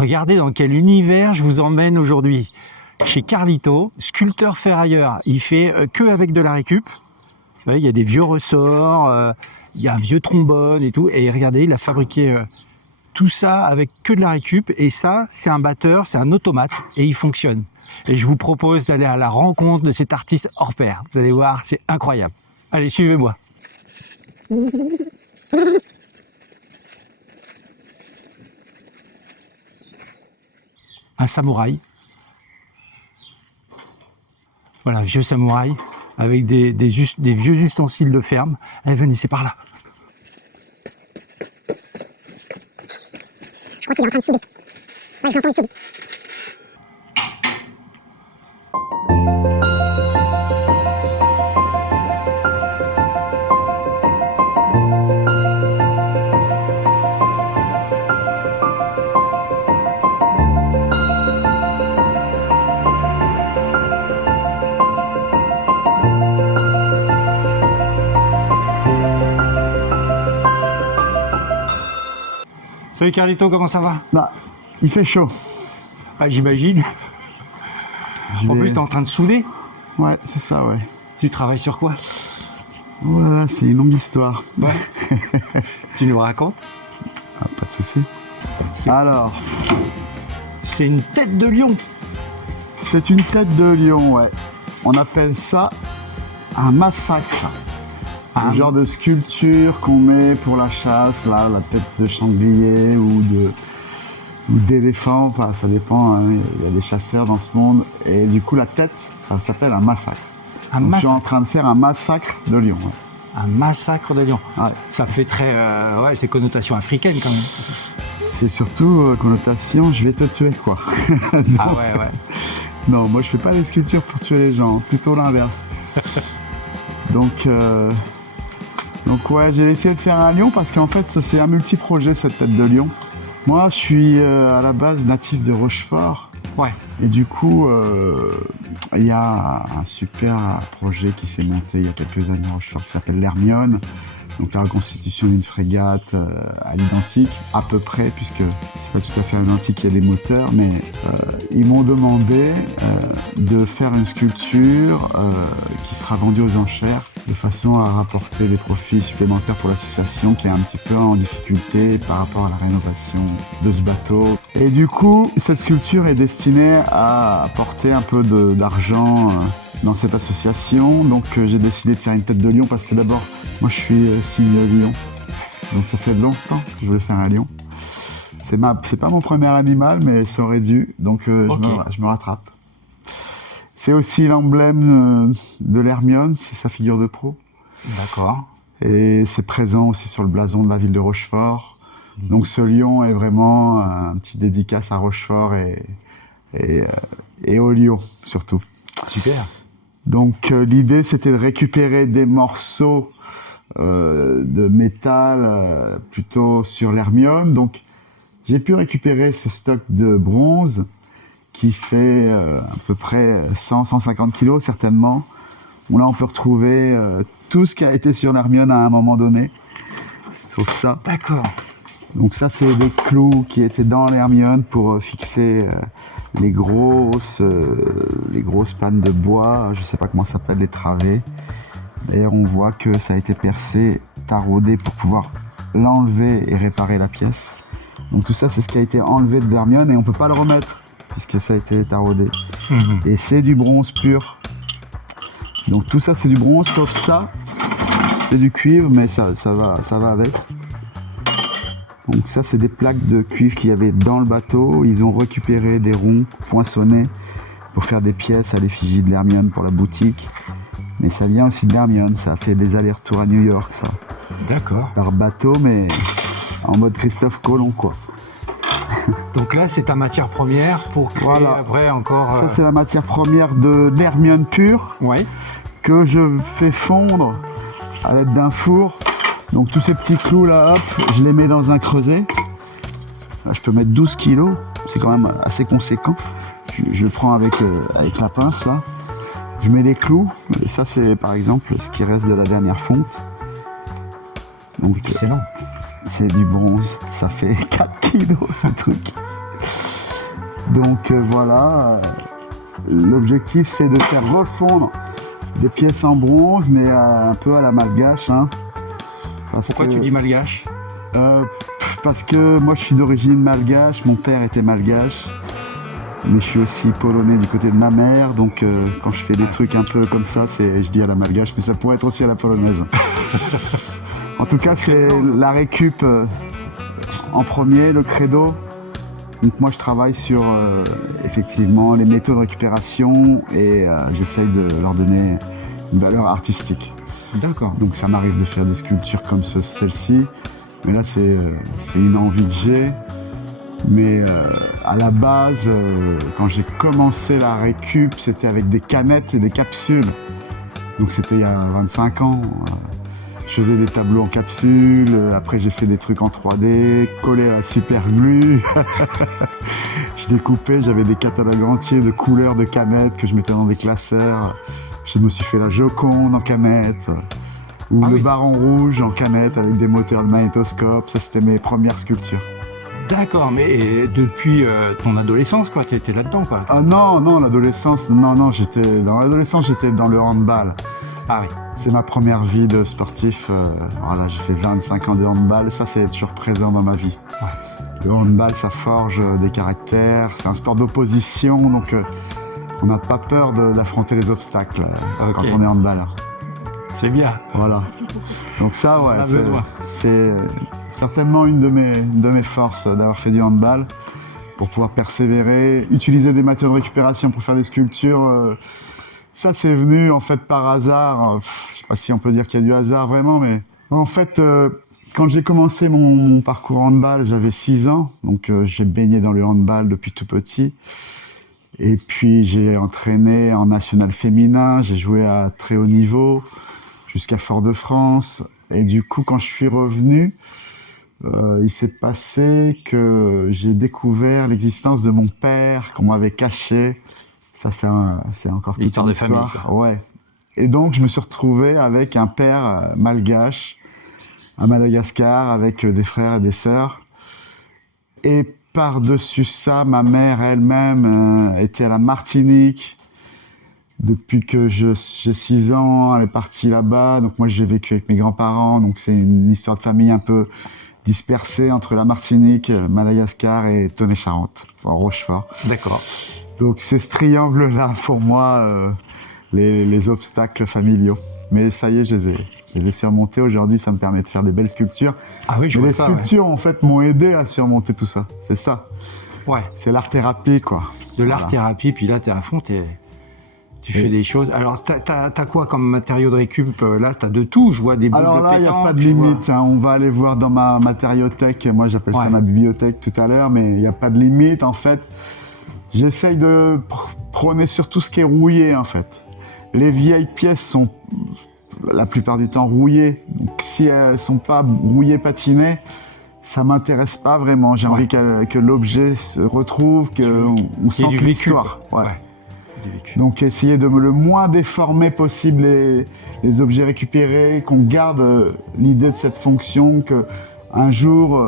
Regardez dans quel univers je vous emmène aujourd'hui. Chez Carlito, sculpteur ferrailleur. Il fait que avec de la récup. Vous voyez, il y a des vieux ressorts, il y a un vieux trombone et tout. Et regardez, il a fabriqué tout ça avec que de la récup. Et ça, c'est un batteur, c'est un automate et il fonctionne. Et je vous propose d'aller à la rencontre de cet artiste hors pair. Vous allez voir, c'est incroyable. Allez, suivez-moi. Un samouraï. Voilà, un vieux samouraï avec des vieux ustensiles de ferme. Allez, venez, c'est par là. Je crois qu'il est en train de souder. Ouais, je l'entends, il soude. Salut Carlito, comment ça va? Bah, il fait chaud. Ah, j'imagine. En plus, t'es en train de souder. Ouais, c'est ça, ouais. Tu travailles sur quoi? Voilà, c'est une longue histoire. Ouais. Tu nous racontes? Ah, pas de souci. Alors, c'est une tête de lion. C'est une tête de lion, ouais. On appelle ça un massacre. Un genre de sculpture qu'on met pour la chasse, là, la tête de sanglier ou d'éléphant, enfin ça dépend, hein. Il y a des chasseurs dans ce monde. Et du coup la tête, ça s'appelle un massacre. Donc, je suis en train de faire un massacre de lion. Ouais. Un massacre de lion. Ouais. Ça fait très... ouais, c'est connotation africaine quand même. C'est surtout connotation, je vais te tuer quoi. Donc, ah ouais, ouais. Non, moi je fais pas les sculptures pour tuer les gens, plutôt l'inverse. Donc ouais, j'ai essayé de faire un lion parce qu'en fait ça c'est un multi-projet cette tête de lion. Moi je suis à la base natif de Rochefort. Ouais. Et du coup il y a un super projet qui s'est monté il y a quelques années à Rochefort qui s'appelle l'Hermione. Donc la reconstitution d'une frégate à l'identique, à peu près, puisque c'est pas tout à fait à l'identique, il y a des moteurs, mais ils m'ont demandé de faire une sculpture qui sera vendue aux enchères, de façon à rapporter des profits supplémentaires pour l'association qui est un petit peu en difficulté par rapport à la rénovation de ce bateau. Et du coup, cette sculpture est destinée à apporter un peu d'argent dans cette association. Donc j'ai décidé de faire une tête de lion parce que d'abord, moi je suis signe lion, donc ça fait longtemps que je voulais faire un lion. C'est pas mon premier animal, mais ça aurait dû, donc je me rattrape. C'est aussi l'emblème de l'Hermione, c'est sa figure de proue. D'accord. Et c'est présent aussi sur le blason de la ville de Rochefort. Donc ce lion est vraiment un petit dédicace à Rochefort et au lion surtout. Super. Donc l'idée c'était de récupérer des morceaux de métal plutôt sur l'Hermione. Donc j'ai pu récupérer ce stock de bronze qui fait à peu près 100-150 kilos certainement. Là on peut retrouver tout ce qui a été sur l'Hermione à un moment donné, sauf ça. D'accord. Donc ça c'est des clous qui étaient dans l'Hermione pour fixer les grosses pannes de bois, je sais pas comment ça s'appelle, les travées. D'ailleurs on voit que ça a été percé, taraudé pour pouvoir l'enlever et réparer la pièce. Donc tout ça c'est ce qui a été enlevé de l'Hermione et on peut pas le remettre puisque ça a été taraudé. Et c'est du bronze pur. Donc tout ça c'est du bronze sauf ça, c'est du cuivre mais ça va avec. Donc ça c'est des plaques de cuivre qu'il y avait dans le bateau. Ils ont récupéré des ronds poinçonnés pour faire des pièces à l'effigie de l'Hermione pour la boutique. Mais ça vient aussi de l'Hermione, ça a fait des allers-retours à New York ça. D'accord. Par bateau mais en mode Christophe Colomb quoi. Donc là c'est ta matière première pour créer après encore... Ça c'est la matière première de l'Hermione pure. Ouais. Que je fais fondre à l'aide d'un four. Donc tous ces petits clous là, hop, je les mets dans un creuset. Là, je peux mettre 12 kilos, c'est quand même assez conséquent. Je le prends avec la pince là. Je mets les clous, et ça c'est par exemple ce qui reste de la dernière fonte. Donc excellent. C'est du bronze, ça fait 4 kilos ce truc. Donc voilà, l'objectif c'est de faire refondre des pièces en bronze, mais un peu à la malgache. Hein, Pourquoi tu dis malgache? Parce que moi je suis d'origine malgache, mon père était malgache, mais je suis aussi polonais du côté de ma mère, donc quand je fais des trucs un peu comme ça, je dis à la malgache, mais ça pourrait être aussi à la polonaise. En tout cas, c'est la récup en premier, le credo. Donc moi je travaille sur effectivement les méthodes de récupération et j'essaye de leur donner une valeur artistique. D'accord. Donc ça m'arrive de faire des sculptures comme celle-ci, mais là c'est une envie que j'ai. Mais à la base, quand j'ai commencé la récup, c'était avec des canettes et des capsules. Donc c'était il y a 25 ans. Je faisais des tableaux en capsule, après j'ai fait des trucs en 3D, collés à la super glue. Je découpais, j'avais des catalogues entiers de couleurs de canettes que je mettais dans des classeurs. Je me suis fait la Joconde en canette, ou le Baron Rouge en canette avec des moteurs de magnétoscope. Ça c'était mes premières sculptures. D'accord, mais depuis ton adolescence, quoi, tu étais là-dedans, quoi. Ah non, l'adolescence, non, dans l'adolescence j'étais dans le handball. Ah oui. C'est ma première vie de sportif. Voilà, j'ai fait 25 ans de handball, ça c'est toujours présent dans ma vie. Ouais. Le handball, ça forge des caractères, c'est un sport d'opposition, donc on n'a pas peur d'affronter les obstacles quand on est handballeur. C'est bien. Voilà. Donc ça, ouais, c'est certainement une de mes forces d'avoir fait du handball pour pouvoir persévérer, utiliser des matériaux de récupération pour faire des sculptures. Ça, c'est venu en fait par hasard. Je sais pas si on peut dire qu'il y a du hasard vraiment, mais en fait, quand j'ai commencé mon parcours handball, j'avais 6 ans, donc j'ai baigné dans le handball depuis tout petit. Et puis j'ai entraîné en national féminin, j'ai joué à très haut niveau jusqu'à Fort-de-France. Et du coup, quand je suis revenu, il s'est passé que j'ai découvert l'existence de mon père qu'on m'avait caché. Ça, c'est encore toute l'histoire une de famille, quoi. Ouais. Et donc, je me suis retrouvé avec un père malgache à Madagascar, avec des frères et des sœurs. Et par-dessus ça, ma mère elle-même était à la Martinique. Depuis que j'ai 6 ans, elle est partie là-bas. Donc moi, j'ai vécu avec mes grands-parents. Donc c'est une histoire de famille un peu dispersée entre la Martinique, Madagascar et Tonnet-Charente, enfin Rochefort. D'accord. Donc c'est ce triangle-là, pour moi, les obstacles familiaux. Mais ça y est, je les ai surmontés. Aujourd'hui, ça me permet de faire des belles sculptures. Ah oui, je vois les ça, sculptures, en fait, m'ont aidé à surmonter tout ça. C'est ça. Ouais. C'est l'art-thérapie, quoi. De l'art-thérapie, puis là, t'es à fond, tu fais des choses. Alors, t'as quoi comme matériau de récup? Là, t'as de tout. Je vois des boules de pétanque. Alors là, il n'y a pas de limite. Hein. On va aller voir dans ma matériothèque. Moi, j'appelle ça ma bibliothèque tout à l'heure, mais il n'y a pas de limite, en fait. J'essaye de prôner sur tout ce qui est rouillé, en fait. Les vieilles pièces sont la plupart du temps rouillées. Donc, si elles ne sont pas rouillées, patinées, ça ne m'intéresse pas vraiment. J'ai envie que l'objet se retrouve, qu'on sente l'histoire. Ouais. Donc, essayer de le moins déformer possible les objets récupérés, qu'on garde l'idée de cette fonction, qu'un jour,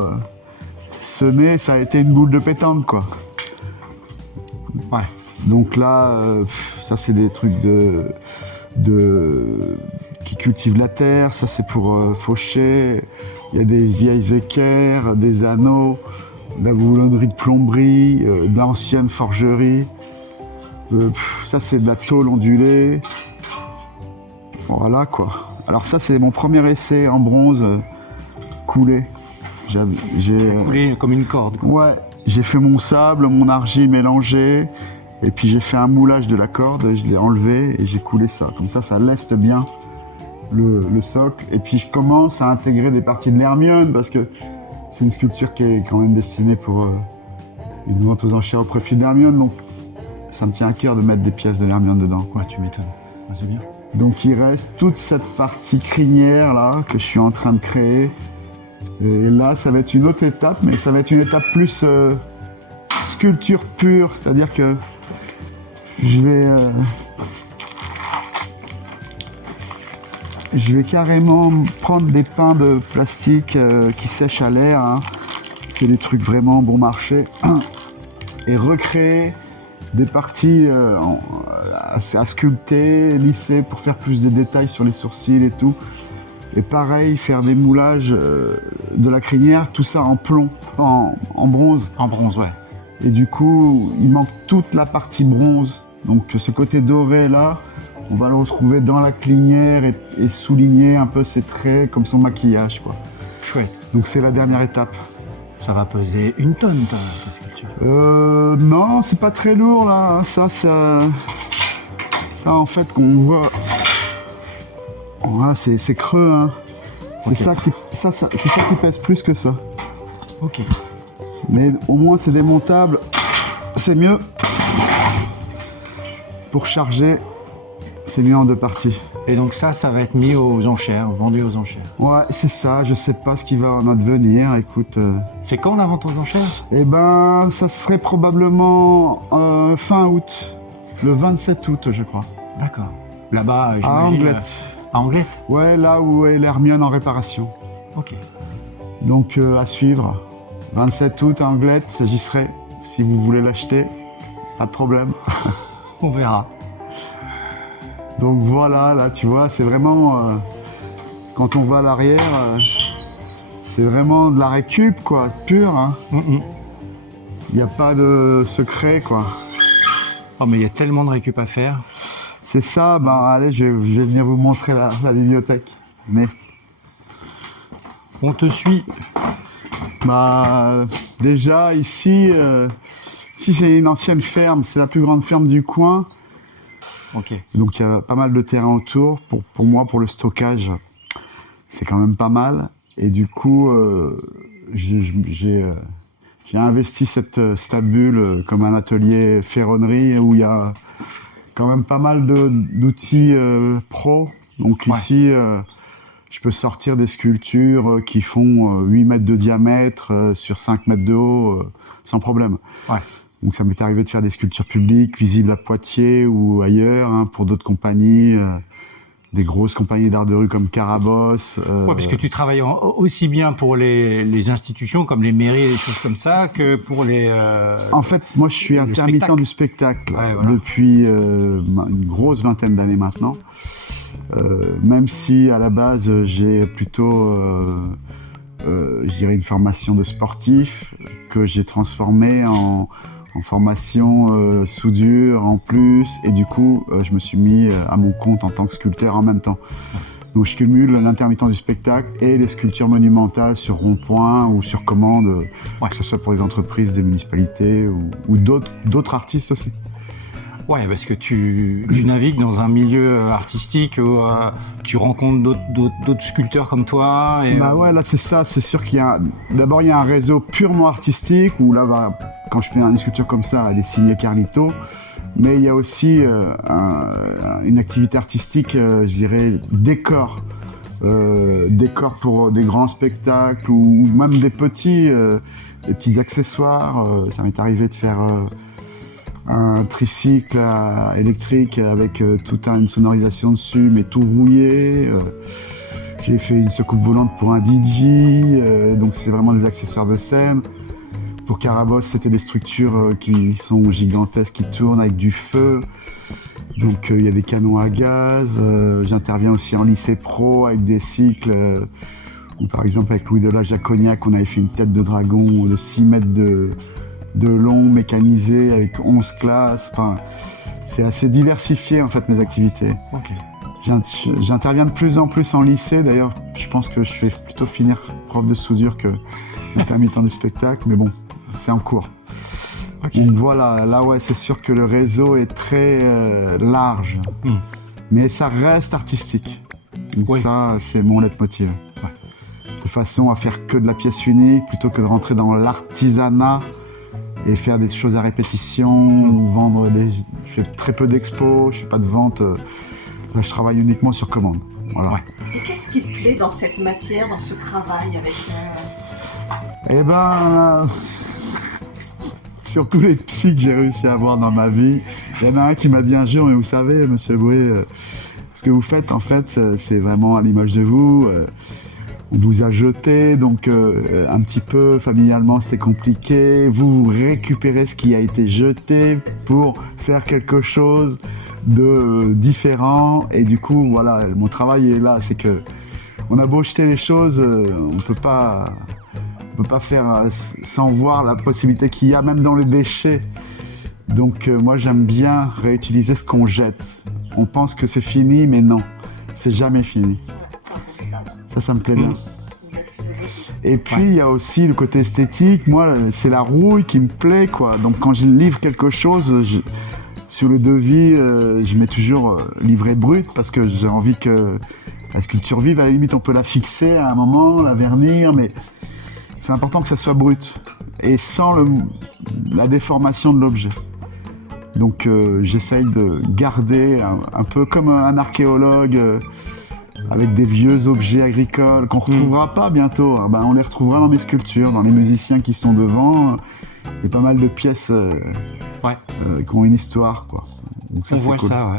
ce nez, ça a été une boule de pétanque, quoi. Ouais. Donc là, ça c'est des trucs qui cultivent la terre, ça c'est pour faucher. Il y a des vieilles équerres, des anneaux, de la boulonnerie de plomberie, d'anciennes forgeries. Ça c'est de la tôle ondulée. Voilà quoi. Alors ça c'est mon premier essai en bronze coulé. Coulé comme une corde, quoi. Ouais. J'ai fait mon sable, mon argile mélangé, et puis j'ai fait un moulage de la corde, je l'ai enlevé et j'ai coulé ça. Comme ça, ça leste bien le socle. Et puis je commence à intégrer des parties de l'Hermione, parce que c'est une sculpture qui est quand même destinée pour une vente aux enchères au profit de l'Hermione. Donc ça me tient à cœur de mettre des pièces de l'Hermione dedans. Ouais, tu m'étonnes. Ouais, c'est bien. Donc il reste toute cette partie crinière là que je suis en train de créer. Et là, ça va être une autre étape, mais ça va être une étape plus sculpture pure, c'est-à-dire que je vais carrément prendre des pains de plastique qui sèchent à l'air. Hein. C'est des trucs vraiment bon marché. et recréer des parties à sculpter, lisser pour faire plus de détails sur les sourcils et tout. Et pareil, faire des moulages de la crinière, tout ça en plomb, en bronze. En bronze, ouais. Et du coup, il manque toute la partie bronze. Donc ce côté doré là, on va le retrouver dans la crinière et souligner un peu ses traits comme son maquillage, quoi. Chouette. Donc c'est la dernière étape. Ça va peser 1 tonne, ta sculpture. Non, c'est pas très lourd là. Ça en fait, qu'on voit. Voilà, c'est creux, hein. C'est Ok. c'est ça qui pèse plus que ça. Ok. Mais au moins c'est démontable, c'est mieux. Pour charger, c'est mieux en 2 parties. Et donc ça va être mis aux enchères, vendu aux enchères. Ouais, c'est ça, je sais pas ce qui va en advenir, écoute. C'est quand la vente aux enchères? Eh ben, ça serait probablement fin août, le 27 août, je crois. D'accord. Là-bas, À j'imagine. Anglette. À Anglette. Ouais, là où est l'Hermione en réparation. Ok. Donc à suivre. 27 août à Anglette, j'y serai. Si vous voulez l'acheter, pas de problème. On verra. Donc voilà, là tu vois, c'est vraiment, quand on va à l'arrière, c'est vraiment de la récup, quoi, pure, hein. Il n'y a pas de secret, quoi. Oh, mais il y a tellement de récup à faire. C'est ça, ben allez, je vais venir vous montrer la bibliothèque. Mais, On te suit. bah, déjà, ici c'est une ancienne ferme, c'est la plus grande ferme du coin. Ok. Donc il y a pas mal de terrain autour. Pour moi, pour le stockage, c'est quand même pas mal. Et du coup, j'ai investi cette stabule comme un atelier ferronnerie où il y a quand même pas mal d'outils pro. Donc Ouais. ici, je peux sortir des sculptures qui font 8 mètres de diamètre sur 5 mètres de haut sans problème. Ouais. Donc ça m'est arrivé de faire des sculptures publiques, visibles à Poitiers ou ailleurs, hein, pour d'autres compagnies, des grosses compagnies d'art de rue comme Carabosse. Ouais, parce que tu travailles aussi bien pour les institutions comme les mairies et des choses comme ça que pour les. En fait, moi je suis le intermittent spectacle. du spectacle Ouais, voilà. depuis une grosse vingtaine d'années maintenant. Même si à la base j'ai plutôt, je dirais, une formation de sportif que j'ai transformée en formation soudure en plus, et du coup je me suis mis à mon compte en tant que sculpteur en même temps. Donc je cumule l'intermittent du spectacle et les sculptures monumentales sur rond-point ou sur commande, que ce soit pour des entreprises, des municipalités ou d'autres artistes aussi. Ouais, parce que tu navigues dans un milieu artistique où tu rencontres d'autres sculpteurs comme toi. Et, Bah ouais, là c'est ça, c'est sûr qu'il y a... D'abord il y a un réseau purement artistique où là, bah, quand je fais une sculpture comme ça, elle est signée Carlito. Mais il y a aussi une activité artistique, je dirais, décor. Décor pour des grands spectacles ou même des petits accessoires. Ça m'est arrivé de faire un tricycle électrique avec toute une sonorisation dessus, mais tout rouillé. J'ai fait une secoupe volante pour un DJ, donc c'est vraiment des accessoires de scène. Pour Carabosse, c'était des structures qui sont gigantesques, qui tournent avec du feu. Donc il y a des canons à gaz. J'interviens aussi en lycée pro avec des cycles où par exemple avec Louis Delage à Cognac, on avait fait une tête de dragon de 6 mètres de long, mécanisé, avec 11 classes. Enfin, c'est assez diversifié en fait mes activités. Ok. J'interviens de plus en plus en lycée. D'ailleurs, je pense que je vais plutôt finir prof de soudure que intermittent du spectacle, mais bon, c'est en cours. Ok. Donc voilà, là ouais, c'est sûr que le réseau est très large, mais ça reste artistique. Donc Oui. ça, c'est mon leitmotiv. De façon à faire que de la pièce unique, plutôt que de rentrer dans l'artisanat et faire des choses à répétition, ou vendre des... Je fais très peu d'expos, je fais pas de vente. Là, je travaille uniquement sur commande. Voilà. Ouais. Et qu'est-ce qui te plaît dans cette matière, dans ce travail avec Eh ben, sur tous les psys que j'ai réussi à avoir dans ma vie, il y en a un qui m'a dit un jour, mais vous savez, monsieur Boué, ce que vous faites, en fait, c'est vraiment à l'image de vous. on vous a jeté, donc un petit peu familialement c'était compliqué. Vous récupérez ce qui a été jeté pour faire quelque chose de différent. Et du coup, voilà, mon travail est là, c'est que on a beau jeter les choses, on peut pas faire sans voir la possibilité qu'il y a même dans les déchets. Donc moi j'aime bien réutiliser ce qu'on jette. On pense que c'est fini, mais non, c'est jamais fini. Ça me plaît bien. Et puis il y a aussi le côté esthétique. Moi, c'est la rouille qui me plaît, quoi. Donc quand je livre quelque chose, sur le devis, je mets toujours livret brut parce que j'ai envie que la sculpture vive. À la limite, on peut la fixer à un moment, la vernir, mais c'est important que ça soit brut et sans la déformation de l'objet. Donc j'essaye de garder un peu comme un archéologue avec des vieux objets agricoles qu'on ne retrouvera pas bientôt. On les retrouvera dans mes sculptures, dans les musiciens qui sont devant. Il y a pas mal de pièces qui ont une histoire, quoi. Donc ça, on c'est voit cool. ça, ouais.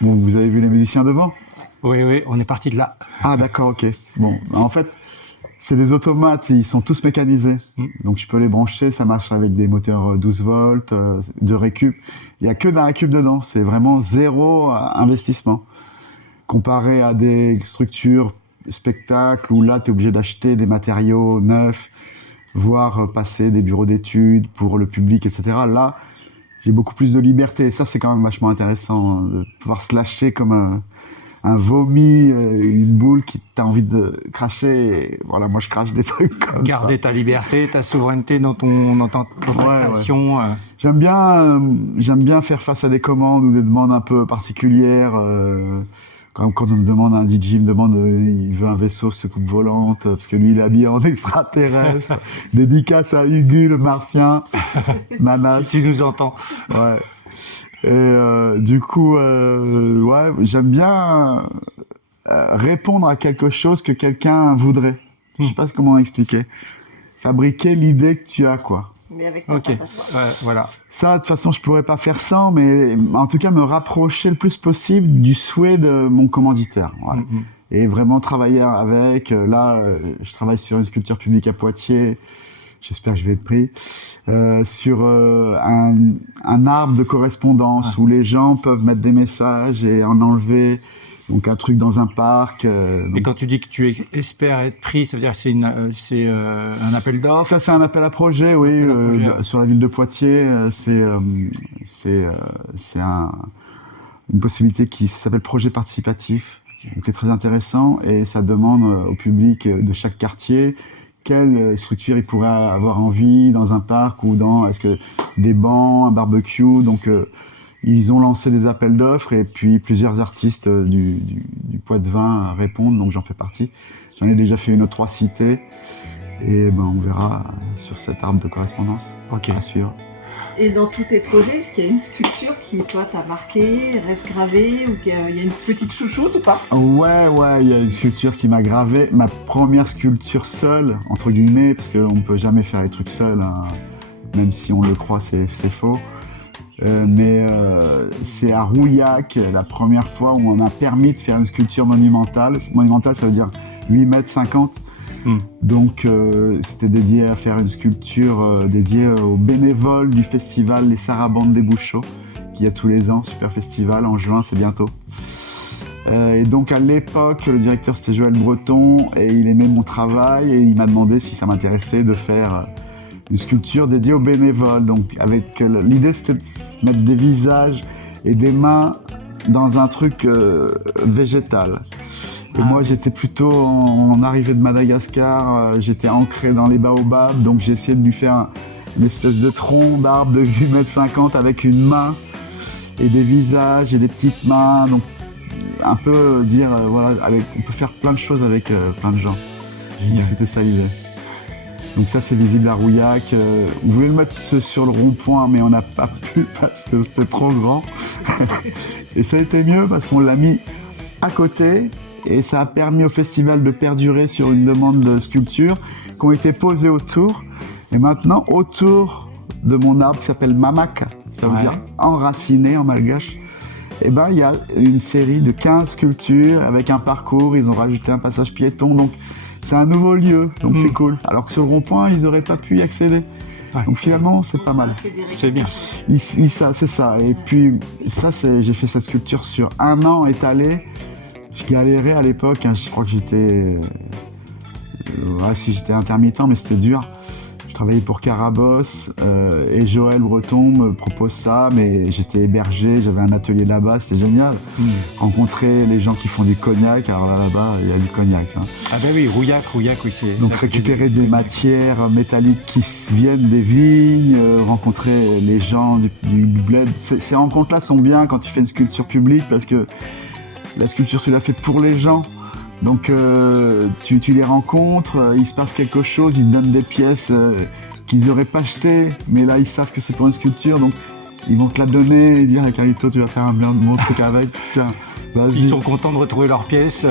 Bon, vous avez vu les musiciens devant? Oui, on est parti de là. Ah d'accord, ok. Bon, en fait, c'est des automates, ils sont tous mécanisés. Donc je peux les brancher, ça marche avec des moteurs 12 volts, de récup. Il n'y a que de la récup dedans, c'est vraiment zéro investissement. Comparé à des structures spectacles où là, tu es obligé d'acheter des matériaux neufs, voire passer des bureaux d'études pour le public, etc. Là, j'ai beaucoup plus de liberté. Et ça, c'est quand même vachement intéressant, de pouvoir se lâcher comme un vomi, une boule qui t'a envie de cracher. Et voilà, moi, je crache des trucs comme Garder ça. ta liberté, ta souveraineté dans ta création. Ouais. J'aime bien faire face à des commandes ou des demandes un peu particulières. Quand on me demande, un DJ me demande, il veut un vaisseau soucoupe volante, parce que lui, il est habillé en extraterrestre. Dédicace à Hugo, le martien. Nanas. Si tu nous entends. Ouais. Et du coup, j'aime bien répondre à quelque chose que quelqu'un voudrait. Je sais pas comment expliquer. Fabriquer l'idée que tu as, quoi. Mais avec Ok, voilà. Ça, de toute façon, je pourrais pas faire sans, mais en tout cas, me rapprocher le plus possible du souhait de mon commanditaire. Voilà. Et vraiment travailler avec. Là, je travaille sur une sculpture publique à Poitiers. J'espère que je vais être pris. Sur un arbre de correspondance où les gens peuvent mettre des messages et en enlever. Donc un truc dans un parc. Et quand tu dis que tu espères être pris, ça veut dire que c'est un appel d'offres? Ça, c'est un appel à projet, oui. Sur la ville de Poitiers, c'est une possibilité qui s'appelle projet participatif. Donc c'est très intéressant et ça demande au public de chaque quartier quelle structure il pourrait avoir envie dans un parc ou est-ce que des bancs, un barbecue. Donc ils ont lancé des appels d'offres et puis plusieurs artistes du Poids-de-Vin répondent, donc j'en fais partie. J'en ai déjà fait une aux 3 cités et on verra sur cet arbre de correspondance à suivre. Et dans tous tes projets, est-ce qu'il y a une sculpture qui, toi, t'a marqué, reste gravée, ou qu'il y a une petite chouchoute ou pas? Ouais, il y a une sculpture qui m'a gravé. Ma première sculpture seule, entre guillemets, parce qu'on ne peut jamais faire les trucs seuls, hein, même si on le croit, c'est faux. Mais c'est à Rouillac, la première fois où on m'a permis de faire une sculpture monumentale. Monumentale, ça veut dire 8,50 m. Donc c'était dédié à faire une sculpture dédiée aux bénévoles du festival Les Sarabandes des Bouchots, qui a tous les ans, super festival, en juin, c'est bientôt. Et donc à l'époque, le directeur c'était Joël Breton, et il aimait mon travail, et il m'a demandé si ça m'intéressait de faire une sculpture dédiée aux bénévoles. Donc avec l'idée c'était de mettre des visages et des mains dans un truc végétal. Et moi, j'étais plutôt en arrivée de Madagascar, j'étais ancré dans les baobabs, donc j'ai essayé de lui faire une espèce de tronc d'arbre de 8,50 m avec une main et des visages et des petites mains. Donc, un peu dire, on peut faire plein de choses avec plein de gens. Donc, c'était ça l'idée. Donc ça, c'est visible à Rouillac. On voulait le mettre sur le rond-point, mais on n'a pas pu parce que c'était trop grand. Et ça a été mieux parce qu'on l'a mis à côté. Et ça a permis au festival de perdurer sur une demande de sculptures qui ont été posées autour. Et maintenant, autour de mon arbre qui s'appelle Mamak, ça veut dire enraciné en malgache, il y a une série de 15 sculptures avec un parcours. Ils ont rajouté un passage piéton. Donc c'est un nouveau lieu, donc Mm. c'est cool. Alors que sur le rond-point, ils n'auraient pas pu y accéder. Ouais. Donc finalement, c'est pas mal. C'est bien. C'est ça. Et puis, j'ai fait cette sculpture sur 1 an étalé. Je galérais à l'époque, hein. Je crois que j'étais intermittent, mais c'était dur. Je travaillais pour Carabosse et Joël Breton me propose ça, mais j'étais hébergé, j'avais un atelier là-bas, c'était génial. Rencontrer les gens qui font du cognac, alors là-bas, il y a du cognac. Hein. Ah ben oui, Rouillac, oui. Donc récupérer des matières métalliques qui viennent des vignes, rencontrer les gens du bled. Ces rencontres-là sont bien quand tu fais une sculpture publique parce que la sculpture, tu l'as fait pour les gens. Donc tu les rencontres, il se passe quelque chose, ils te donnent des pièces qu'ils n'auraient pas achetées, mais là ils savent que c'est pour une sculpture, donc ils vont te la donner et dire Carlito, tu vas faire un bon truc avec, tiens, vas-y. Ils sont contents de retrouver leurs pièces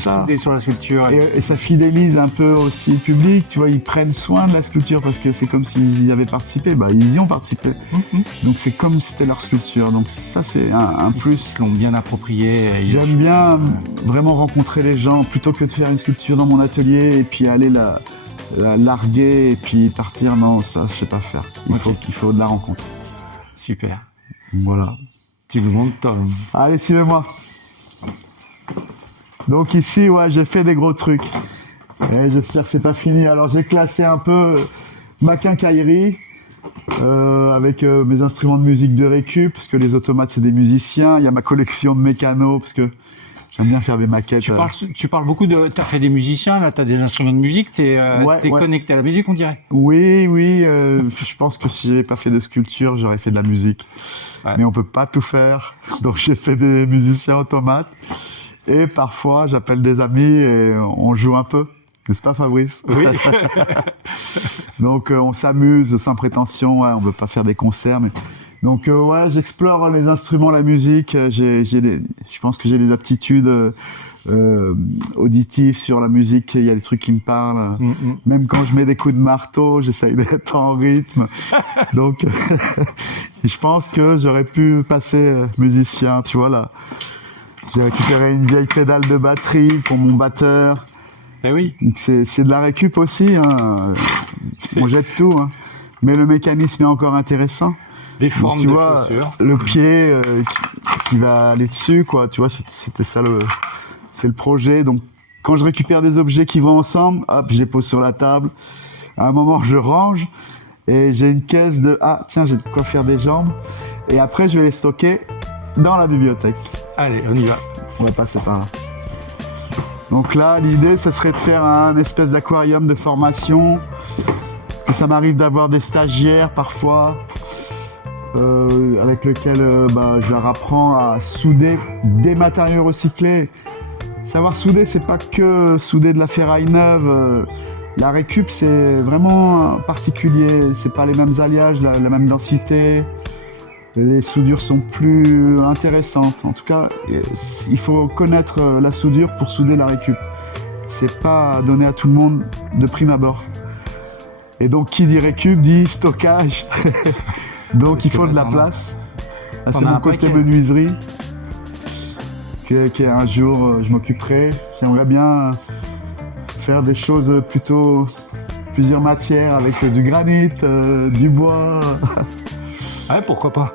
soudées sur la sculpture. Et ça fidélise un peu aussi le public, tu vois, ils prennent soin de la sculpture parce que c'est comme s'ils y avaient participé, ils y ont participé. Donc c'est comme si c'était leur sculpture, donc ça c'est un plus. Ils l'ont bien approprié. J'aime bien vraiment rencontrer les gens plutôt que de faire une sculpture dans mon atelier et puis aller la larguer et puis partir. Non, ça je sais pas faire. Il faut de la rencontre. Super. Voilà. Tu nous montres Tom. Allez, suivez-moi. Donc ici, ouais, j'ai fait des gros trucs. Et j'espère que c'est pas fini. Alors j'ai classé un peu ma quincaillerie avec mes instruments de musique de récup, parce que les automates c'est des musiciens. Il y a ma collection de mécanos, parce que j'aime bien faire des maquettes. Tu parles beaucoup de... Tu as fait des musiciens, là, tu as des instruments de musique, tu es Ouais. connecté à la musique, on dirait. Oui, je pense que si j'avais pas fait de sculpture, j'aurais fait de la musique. Ouais. Mais on peut pas tout faire, donc j'ai fait des musiciens automates. Et parfois, j'appelle des amis et on joue un peu. N'est-ce pas, Fabrice? Oui. Donc on s'amuse sans prétention, ouais, on veut pas faire des concerts. Mais... Donc ouais, j'explore les instruments, la musique. Je pense que j'ai des aptitudes auditives sur la musique. Il y a des trucs qui me parlent. Même quand je mets des coups de marteau, j'essaye d'être en rythme. Donc je pense que j'aurais pu passer musicien. Tu vois là, j'ai récupéré une vieille pédale de batterie pour mon batteur. Eh oui. C'est de la récup aussi. Hein. On jette tout. Hein. Mais le mécanisme est encore intéressant. Des formes tu de vois, chaussures. le pied qui va aller dessus, quoi. Tu vois, c'était ça c'est le projet. Donc, quand je récupère des objets qui vont ensemble, hop, je les pose sur la table. À un moment, je range et j'ai une caisse de tiens, j'ai de quoi faire des jambes. Et après, je vais les stocker dans la bibliothèque. Allez, on y va. On va passer par là. Donc là, l'idée, ce serait de faire un espèce d'aquarium de formation. Et ça m'arrive d'avoir des stagiaires parfois. Avec lequel je leur apprends à souder des matériaux recyclés. Savoir souder, c'est pas que souder de la ferraille neuve. La récup, c'est vraiment particulier. C'est pas les mêmes alliages, la même densité. Les soudures sont plus intéressantes. En tout cas, il faut connaître la soudure pour souder la récup. C'est pas donné à tout le monde de prime abord. Et donc, qui dit récup dit stockage. Donc il faut de la place. C'est mon côté menuiserie que un jour je m'occuperai. J'aimerais bien faire des choses plusieurs matières avec du granit, du bois. Ouais, pourquoi pas.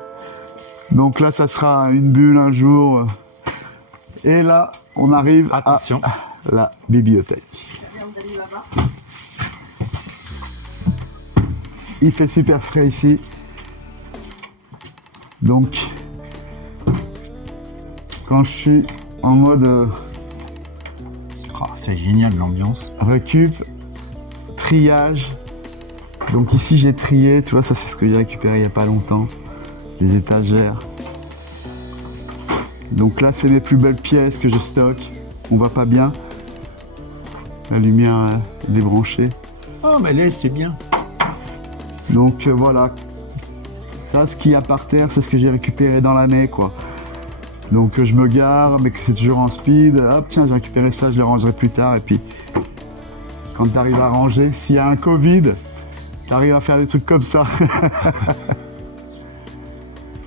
Donc là, ça sera une bulle un jour. Et là, on arrive Attention. à la bibliothèque. Il fait super frais ici. Donc, quand je suis en mode c'est génial l'ambiance. récup, triage. Donc ici j'ai trié, tu vois, ça c'est ce que j'ai récupéré il n'y a pas longtemps. Les étagères. Donc là c'est mes plus belles pièces que je stocke. On voit pas bien. La lumière est débranchée. Oh mais là c'est bien. Donc voilà. Ça, ce qu'il y a par terre, c'est ce que j'ai récupéré dans l'année, quoi. Donc je me gare, mais que c'est toujours en speed. Hop, tiens, j'ai récupéré ça, je le rangerai plus tard. Et puis, quand tu arrives à ranger, s'il y a un Covid, tu arrives à faire des trucs comme ça.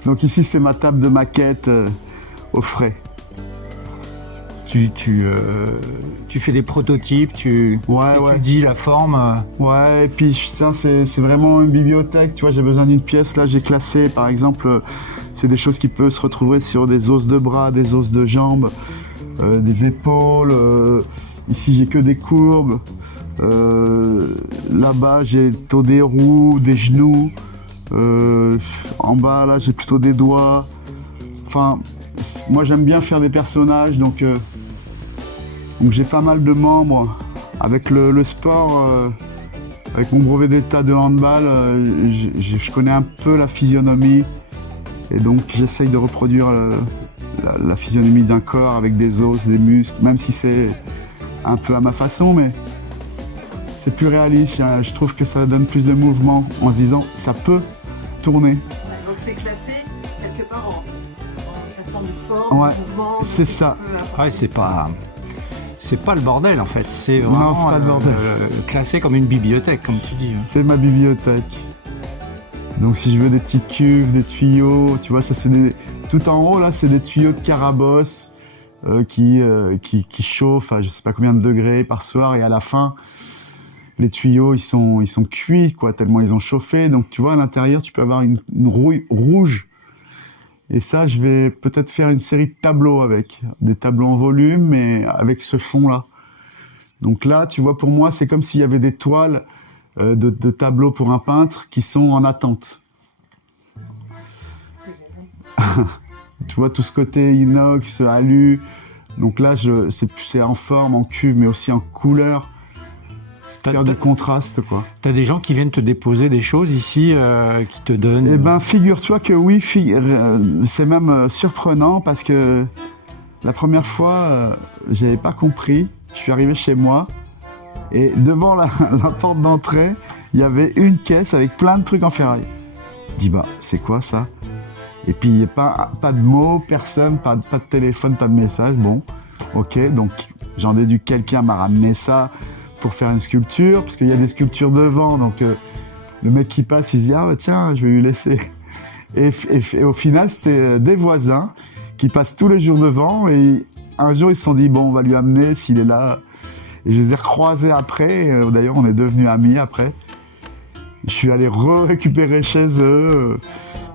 Donc ici, c'est ma table de maquette au frais. tu fais des prototypes, tu étudies la forme. Ouais, et puis ça, c'est vraiment une bibliothèque. Tu vois, j'ai besoin d'une pièce. Là, j'ai classé, par exemple, c'est des choses qui peuvent se retrouver sur des os de bras, des os de jambes, des épaules. Ici, j'ai que des courbes. Là-bas, j'ai plutôt des roues, des genoux. En bas, là, j'ai plutôt des doigts. Enfin, moi, j'aime bien faire des personnages, donc j'ai pas mal de membres. Avec le sport, avec mon brevet d'état de handball, je connais un peu la physionomie. Et donc, j'essaye de reproduire la physionomie d'un corps avec des os, des muscles, même si c'est un peu à ma façon, mais c'est plus réaliste. Je trouve que ça donne plus de mouvement en se disant ça peut tourner. Ouais, donc c'est classé quelque part en classement de forme, Ouais, de mouvement. c'est ça. Ouais, c'est pas le bordel en fait. C'est Non, vraiment c'est pas le bordel. classé comme une bibliothèque, comme tu dis. C'est ma bibliothèque. Donc si je veux des petites cuves, des tuyaux, tu vois, ça c'est tout en haut là, c'est des tuyaux de Carabosse qui chauffent à je sais pas combien de degrés par soir, et à la fin, les tuyaux ils sont cuits quoi, tellement ils ont chauffé. Donc tu vois, à l'intérieur tu peux avoir une rouille rouge. Et ça, je vais peut-être faire une série de tableaux avec, des tableaux en volume, mais avec ce fond-là. Donc là, tu vois, pour moi, c'est comme s'il y avait des toiles de tableaux pour un peintre qui sont en attente. Tu vois, tout ce côté inox, alu. Donc là, c'est en forme, en cuve, mais aussi en couleur. Faire du contraste, quoi. T'as des gens qui viennent te déposer des choses ici, qui te donnent... Eh ben, figure-toi que oui, c'est même surprenant parce que la première fois, j'avais pas compris. Je suis arrivé chez moi et devant la porte d'entrée, il y avait une caisse avec plein de trucs en ferraille. Je dis, bah, c'est quoi ça? Et puis, pas de mots, personne, pas de téléphone, pas de message. Bon, ok, donc j'en déduis que quelqu'un m'a ramené ça pour faire une sculpture, parce qu'il y a des sculptures devant, donc le mec qui passe, il se dit « Ah bah, tiens, je vais lui laisser ». Et au final, c'était des voisins qui passent tous les jours devant, et un jour, ils se sont dit « Bon, on va lui amener s'il est là ». Et je les ai recroisés après, d'ailleurs, on est devenus amis après. Je suis allé récupérer chez eux.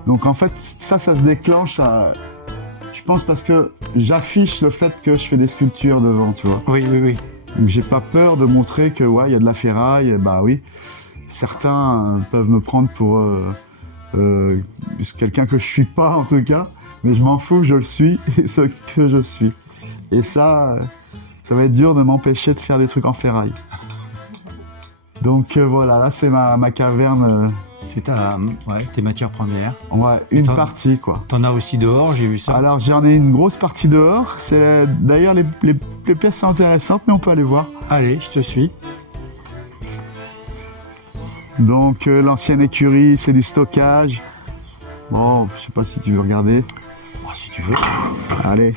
Donc en fait, ça se déclenche, je pense, parce que j'affiche le fait que je fais des sculptures devant, tu vois. Oui, oui, oui. Donc j'ai pas peur de montrer que ouais, il y a de la ferraille. Et bah oui, certains peuvent me prendre pour quelqu'un que je suis pas en tout cas, mais je m'en fous, je le suis, et ce que je suis. Et ça va être dur de m'empêcher de faire des trucs en ferraille. Donc voilà, là c'est ma caverne. C'est tes matières premières. Ouais, une partie quoi. T'en as aussi dehors, j'ai vu ça. Alors j'en ai une grosse partie dehors. C'est d'ailleurs les pièces sont intéressantes, mais on peut aller voir. Allez, je te suis. Donc l'ancienne écurie, c'est du stockage. Bon, je sais pas si tu veux regarder. Oh, si tu veux. Allez.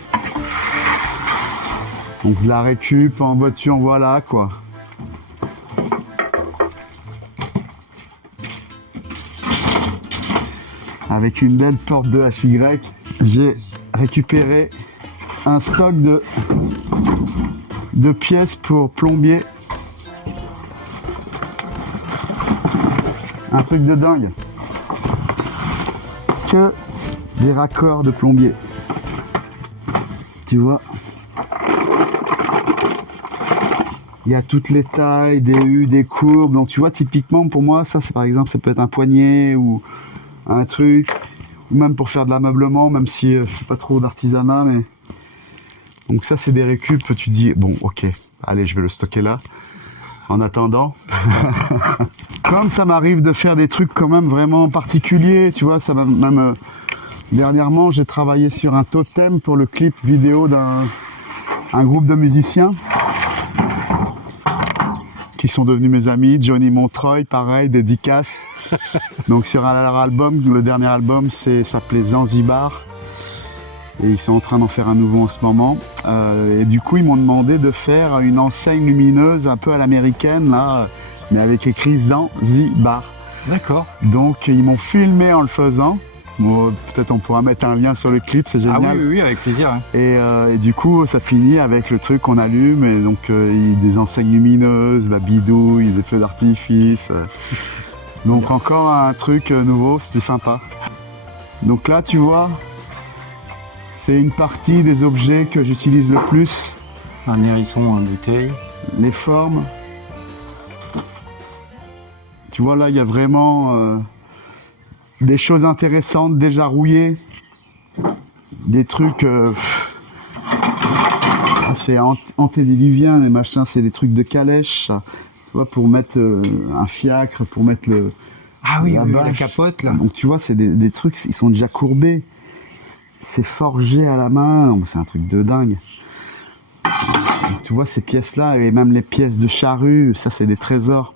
Donc de la récup en voiture, voilà quoi. Avec une belle porte de HY, j'ai récupéré un stock de pièces pour plombier. Un truc de dingue. Que des raccords de plombier. Tu vois, il y a toutes les tailles, des U, des courbes. Donc tu vois, typiquement pour moi, ça c'est par exemple, ça peut être un poignet ou un truc, ou même pour faire de l'ameublement, même si je fais pas trop d'artisanat, mais donc ça c'est des récup, tu dis bon ok, allez je vais le stocker là en attendant. Comme ça m'arrive de faire des trucs quand même vraiment particuliers, tu vois, ça même dernièrement j'ai travaillé sur un totem pour le clip vidéo d'un groupe de musiciens qui sont devenus mes amis. Johnny Montreuil, pareil, dédicace. Donc sur leur album, le dernier album s'appelait Zanzibar. Et ils sont en train d'en faire un nouveau en ce moment. Et du coup, ils m'ont demandé de faire une enseigne lumineuse un peu à l'américaine, là, mais avec écrit Zanzibar. D'accord. Donc ils m'ont filmé en le faisant. Bon, peut-être on pourra mettre un lien sur le clip, c'est Ah oui, génial. oui, oui, avec plaisir. Hein. Et du coup, ça finit avec le truc qu'on allume, et donc des enseignes lumineuses, la bidouille, des feux d'artifice. Donc encore un truc nouveau, c'était sympa. Donc là, tu vois, c'est une partie des objets que j'utilise le plus. Un hérisson en bouteille. Les formes. Tu vois, là, il y a vraiment des choses intéressantes, déjà rouillées. Des trucs... c'est antédiluvien, les machins, c'est des trucs de calèche. Tu vois, pour mettre un fiacre, pour mettre le... Ah oui, la oui, la bâche. capote là. Donc tu vois, c'est des trucs, ils sont déjà courbés. C'est forgé à la main, donc c'est un truc de dingue. Donc, tu vois, ces pièces-là, et même les pièces de charrue, ça c'est des trésors.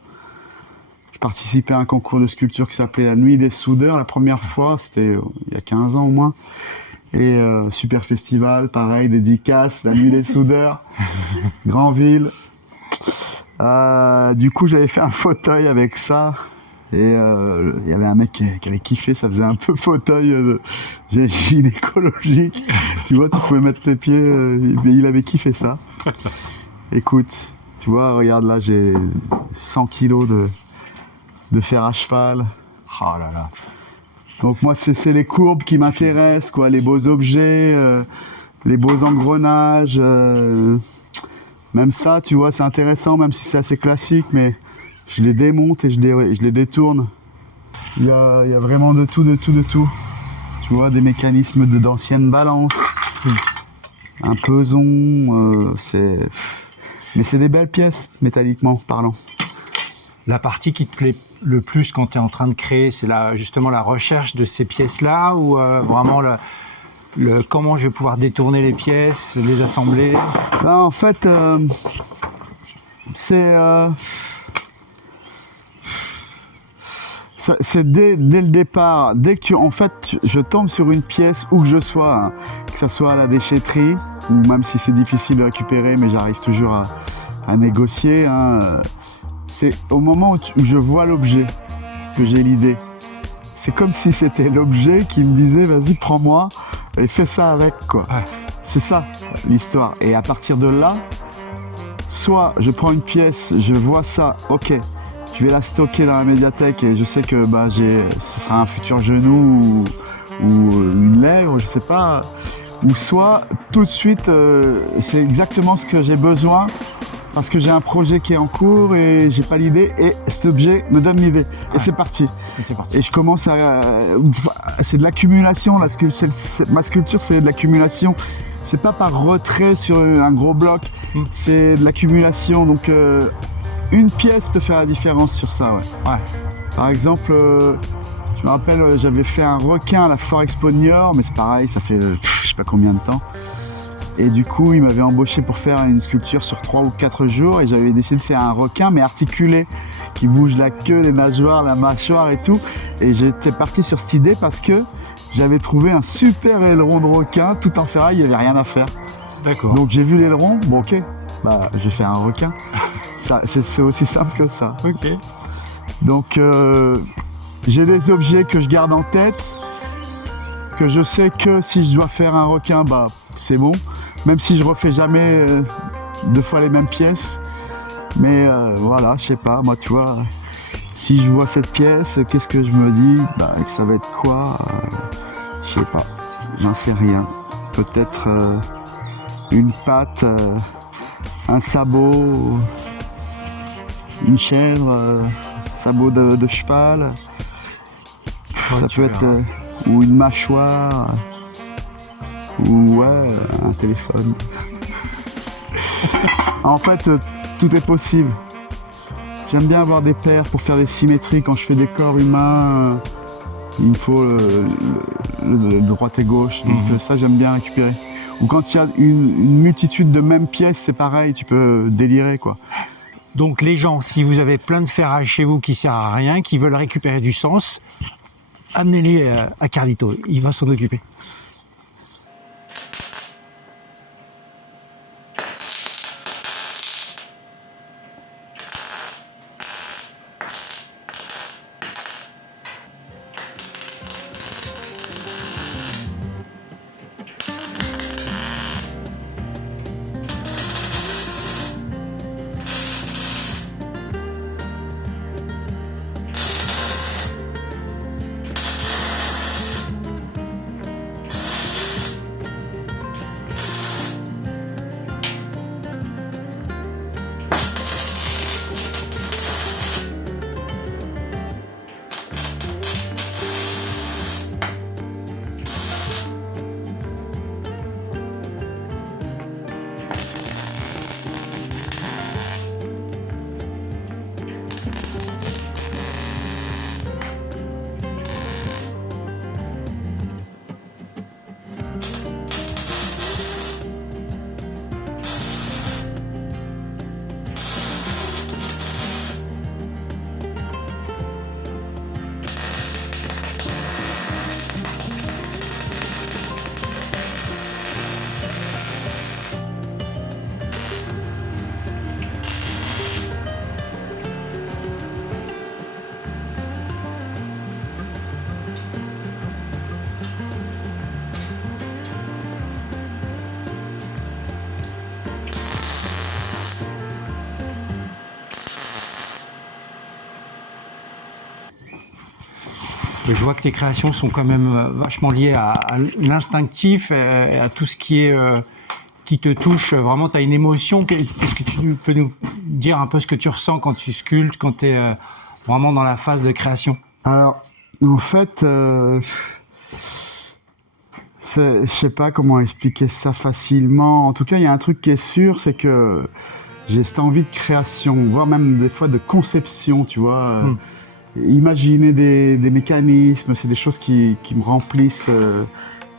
Je participais à un concours de sculpture qui s'appelait la Nuit des soudeurs. La première fois, c'était il y a 15 ans au moins. Et super festival, pareil, dédicace, la Nuit des soudeurs, Granville. Du coup, j'avais fait un fauteuil avec ça. Et il y avait un mec qui avait kiffé, ça faisait un peu fauteuil gynécologique. Tu vois, tu pouvais mettre tes pieds, mais il avait kiffé ça. Écoute, tu vois, regarde là, j'ai 100 kilos de fer à cheval. Oh là là. Donc moi, c'est les courbes qui m'intéressent, quoi, les beaux objets, les beaux engrenages. Même ça, tu vois, c'est intéressant, même si c'est assez classique, mais je les démonte et je les détourne. Il y a vraiment de tout, de tout, de tout. Tu vois, des mécanismes d'anciennes balances, un peson, mais c'est des belles pièces, métalliquement parlant. La partie qui te plaît le plus quand tu es en train de créer, c'est justement la recherche de ces pièces-là ou vraiment comment je vais pouvoir détourner les pièces, les assembler? Là, en fait, c'est dès le départ, dès que je tombe sur une pièce où que je sois, hein, que ce soit à la déchetterie, ou même si c'est difficile de récupérer, mais j'arrive toujours à négocier, hein, c'est au moment où je vois l'objet que j'ai l'idée. C'est comme si c'était l'objet qui me disait vas-y prends-moi et fais ça avec, quoi. Ouais. C'est ça l'histoire. Et à partir de là, soit je prends une pièce, je vois ça, ok, je vais la stocker dans la médiathèque et je sais que ce sera un futur genou ou une lèvre, je sais pas. Ou soit tout de suite, c'est exactement ce que j'ai besoin parce que j'ai un projet qui est en cours et j'ai pas l'idée et cet objet me donne l'idée. Et Ouais. c'est parti. C'est parti. Et je commence c'est de l'accumulation, ma sculpture c'est de l'accumulation. C'est pas par retrait sur un gros bloc, c'est de l'accumulation. Donc une pièce peut faire la différence sur ça. Ouais. Ouais. Par exemple, je me rappelle, j'avais fait un requin à la Foire Expo de Niort, mais c'est pareil, ça fait je sais pas combien de temps. Et du coup, il m'avait embauché pour faire une sculpture sur 3 ou 4 jours et j'avais décidé de faire un requin mais articulé, qui bouge la queue, les nageoires, la mâchoire et tout. Et j'étais parti sur cette idée parce que j'avais trouvé un super aileron de requin, tout en ferraille, il n'y avait rien à faire. D'accord. Donc j'ai vu l'aileron, bon ok, bah j'ai fait un requin. C'est aussi simple que ça. Ok. Donc j'ai des objets que je garde en tête, que je sais que si je dois faire un requin, bah c'est bon. Même si je refais jamais 2 fois les mêmes pièces. Mais voilà, je sais pas, moi tu vois, si je vois cette pièce, qu'est-ce que je me dis? Bah, que ça va être quoi? Je sais pas, j'en sais rien. Peut-être une patte, un sabot, une chèvre, sabot de cheval. Ouais, Ça tu peut être verras. ou une mâchoire, ou ouais, un téléphone. En fait, tout est possible. J'aime bien avoir des paires pour faire des symétries. Quand je fais des corps humains, il me faut le droite et gauche. Donc ça, j'aime bien récupérer. Ou quand il y a une multitude de mêmes pièces, c'est pareil, tu peux délirer, quoi. Donc les gens, si vous avez plein de ferraille chez vous qui sert à rien, qui veulent récupérer du sens, amenez-les à Carlito, il va s'en occuper. Je vois que tes créations sont quand même vachement liées à l'instinctif et à tout ce qui te touche. Vraiment, tu as une émotion. Est-ce que tu peux nous dire un peu ce que tu ressens quand tu sculptes, quand tu es vraiment dans la phase de création? Alors, en fait, je sais pas comment expliquer ça facilement. En tout cas, il y a un truc qui est sûr, c'est que j'ai cette envie de création, voire même des fois de conception, tu vois. Imaginer des mécanismes, c'est des choses qui me remplissent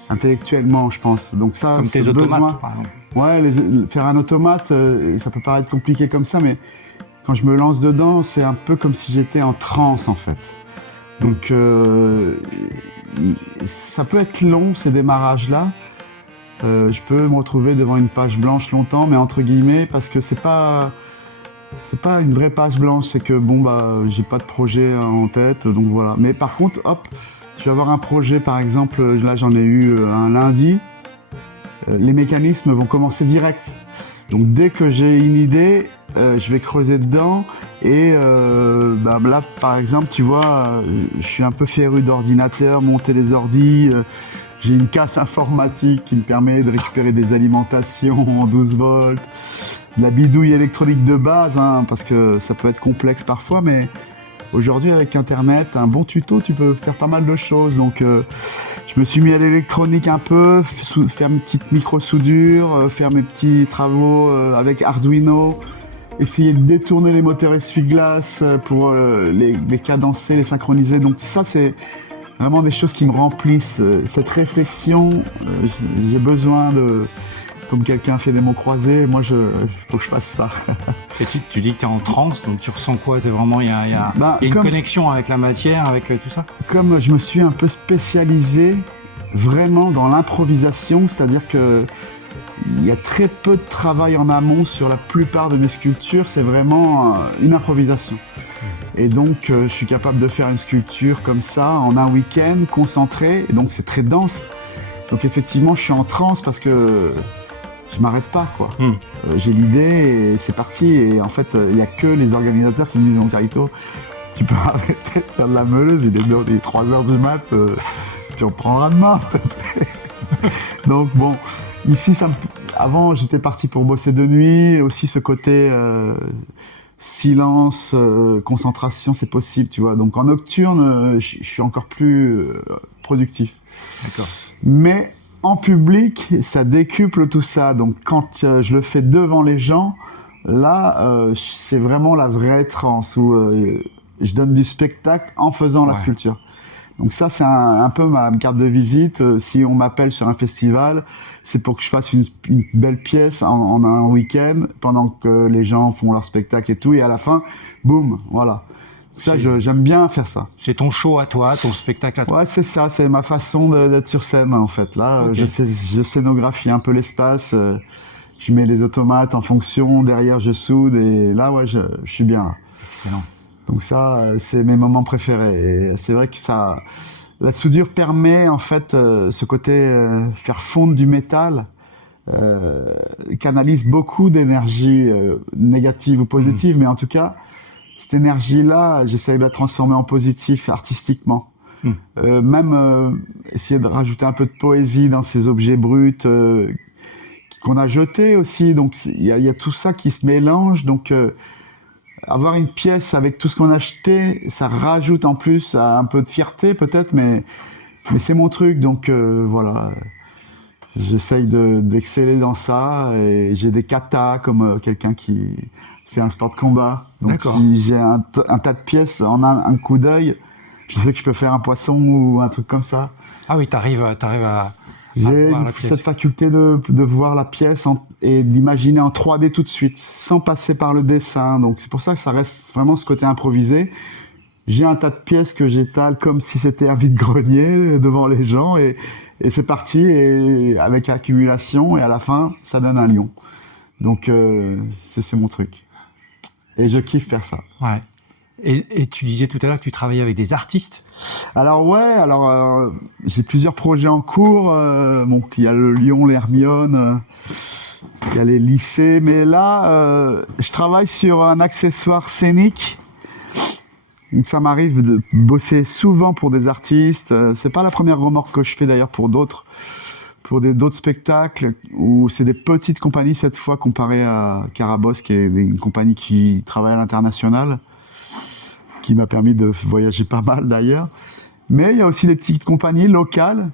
intellectuellement, je pense. Donc ça, Comme tes automates, par exemple. Ouais, faire un automate, ça peut paraître compliqué comme ça, mais quand je me lance dedans, c'est un peu comme si j'étais en transe, en fait. Donc, ça peut être long, ces démarrages-là. Je peux me retrouver devant une page blanche longtemps, mais entre guillemets, parce que c'est pas une vraie page blanche, c'est que bon, j'ai pas de projet en tête, donc voilà. Mais par contre, hop, je vais avoir un projet, par exemple, là j'en ai eu un lundi, les mécanismes vont commencer direct. Donc dès que j'ai une idée, je vais creuser dedans et là par exemple tu vois, je suis un peu féru d'ordinateur, monter les ordis, j'ai une casse informatique qui me permet de récupérer des alimentations en 12 volts, la bidouille électronique de base, hein, parce que ça peut être complexe parfois, mais aujourd'hui avec internet, un bon tuto, tu peux faire pas mal de choses. Donc je me suis mis à l'électronique un peu, faire mes petites micro-soudures, faire mes petits travaux avec Arduino, essayer de détourner les moteurs essuie-glace pour les cadencer, les synchroniser. Donc ça, c'est vraiment des choses qui me remplissent. Cette réflexion, j'ai besoin de... Comme quelqu'un fait des mots croisés, moi, faut que je fasse ça. Et tu dis que tu es en transe, donc tu ressens quoi? Il y a une connexion avec la matière, avec tout ça? Comme je me suis un peu spécialisé vraiment dans l'improvisation, c'est-à-dire que il y a très peu de travail en amont sur la plupart de mes sculptures, c'est vraiment une improvisation. Et donc, je suis capable de faire une sculpture comme ça en un week-end, concentré, et donc c'est très dense. Donc effectivement, je suis en transe parce que je m'arrête pas, quoi. J'ai l'idée et c'est parti. Et en fait, il n'y a que les organisateurs qui me disent « Donc, Carlito, tu peux arrêter de faire de la meuleuse, il est 3h du mat, tu reprendras demain, s'il te plaît. » Donc bon, ici, avant, j'étais parti pour bosser de nuit. Aussi, ce côté silence, concentration, c'est possible, tu vois. Donc en nocturne, je suis encore plus productif. D'accord. Mais en public, ça décuple tout ça. Donc quand je le fais devant les gens, là, c'est vraiment la vraie transe où je donne du spectacle en faisant la sculpture. Donc ça, c'est un peu ma carte de visite. Si on m'appelle sur un festival, c'est pour que je fasse une belle pièce en un week-end pendant que les gens font leur spectacle et tout. Et à la fin, boum, voilà. Ça, j'aime bien faire ça. C'est ton show à toi, ton spectacle à toi. Ouais, c'est ça, c'est ma façon d'être sur scène en fait. Là, Okay. je scénographie un peu l'espace, je mets les automates en fonction, derrière je soude et là, ouais, je suis bien là. Excellent. Donc ça, c'est mes moments préférés. Et c'est vrai que la soudure permet en fait ce côté faire fondre du métal, canalise beaucoup d'énergie négative ou positive, mais en tout cas, cette énergie-là, j'essaye de la transformer en positif artistiquement. Même essayer de rajouter un peu de poésie dans ces objets bruts qu'on a jetés aussi. Donc il y a tout ça qui se mélange. Donc avoir une pièce avec tout ce qu'on a acheté, ça rajoute en plus un peu de fierté peut-être, mais c'est mon truc. Donc voilà, j'essaye d'exceller dans ça. Et j'ai des katas comme quelqu'un qui fait un sport de combat. Donc si j'ai un tas de pièces en un coup d'œil, je sais que je peux faire un poisson ou un truc comme ça. Ah oui, t'arrives à j'ai cette faculté de voir la pièce et d'imaginer en 3D tout de suite, sans passer par le dessin. Donc c'est pour ça que ça reste vraiment ce côté improvisé. J'ai un tas de pièces que j'étale comme si c'était un vide-grenier devant les gens et c'est parti, et avec l'accumulation, et à la fin, ça donne un lion. Donc c'est mon truc. Et je kiffe faire ça. Ouais. Et tu disais tout à l'heure que tu travaillais avec des artistes. Alors ouais, j'ai plusieurs projets en cours. Bon, il y a le Lyon, l'Hermione, il y a les lycées. Mais là, je travaille sur un accessoire scénique Donc ça m'arrive de bosser souvent pour des artistes. C'est pas la première remorque que je fais d'ailleurs pour d'autres spectacles où c'est des petites compagnies cette fois comparé à Carabosse qui est une compagnie qui travaille à l'international, qui m'a permis de voyager pas mal d'ailleurs. Mais il y a aussi des petites compagnies locales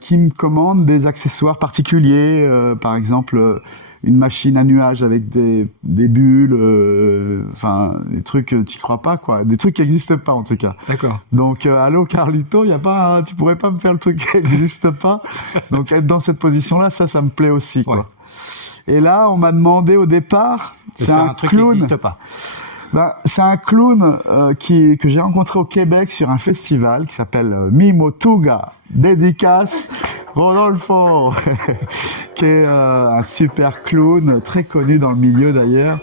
qui me commandent des accessoires particuliers, par exemple une machine à nuages avec des bulles, enfin des trucs tu crois pas quoi, des trucs qui n'existent pas en tout cas. D'accord. Donc allô Carlito, y a pas, tu pourrais pas me faire le truc qui n'existe pas. Donc être dans cette position-là, ça me plaît aussi quoi. Ouais. Et là, on m'a demandé au départ, c'est un truc clown. qui n'existe pas. Ben, c'est un clown que j'ai rencontré au Québec sur un festival qui s'appelle Mimo Tuga, dédicace Rodolfo, qui est un super clown, très connu dans le milieu d'ailleurs,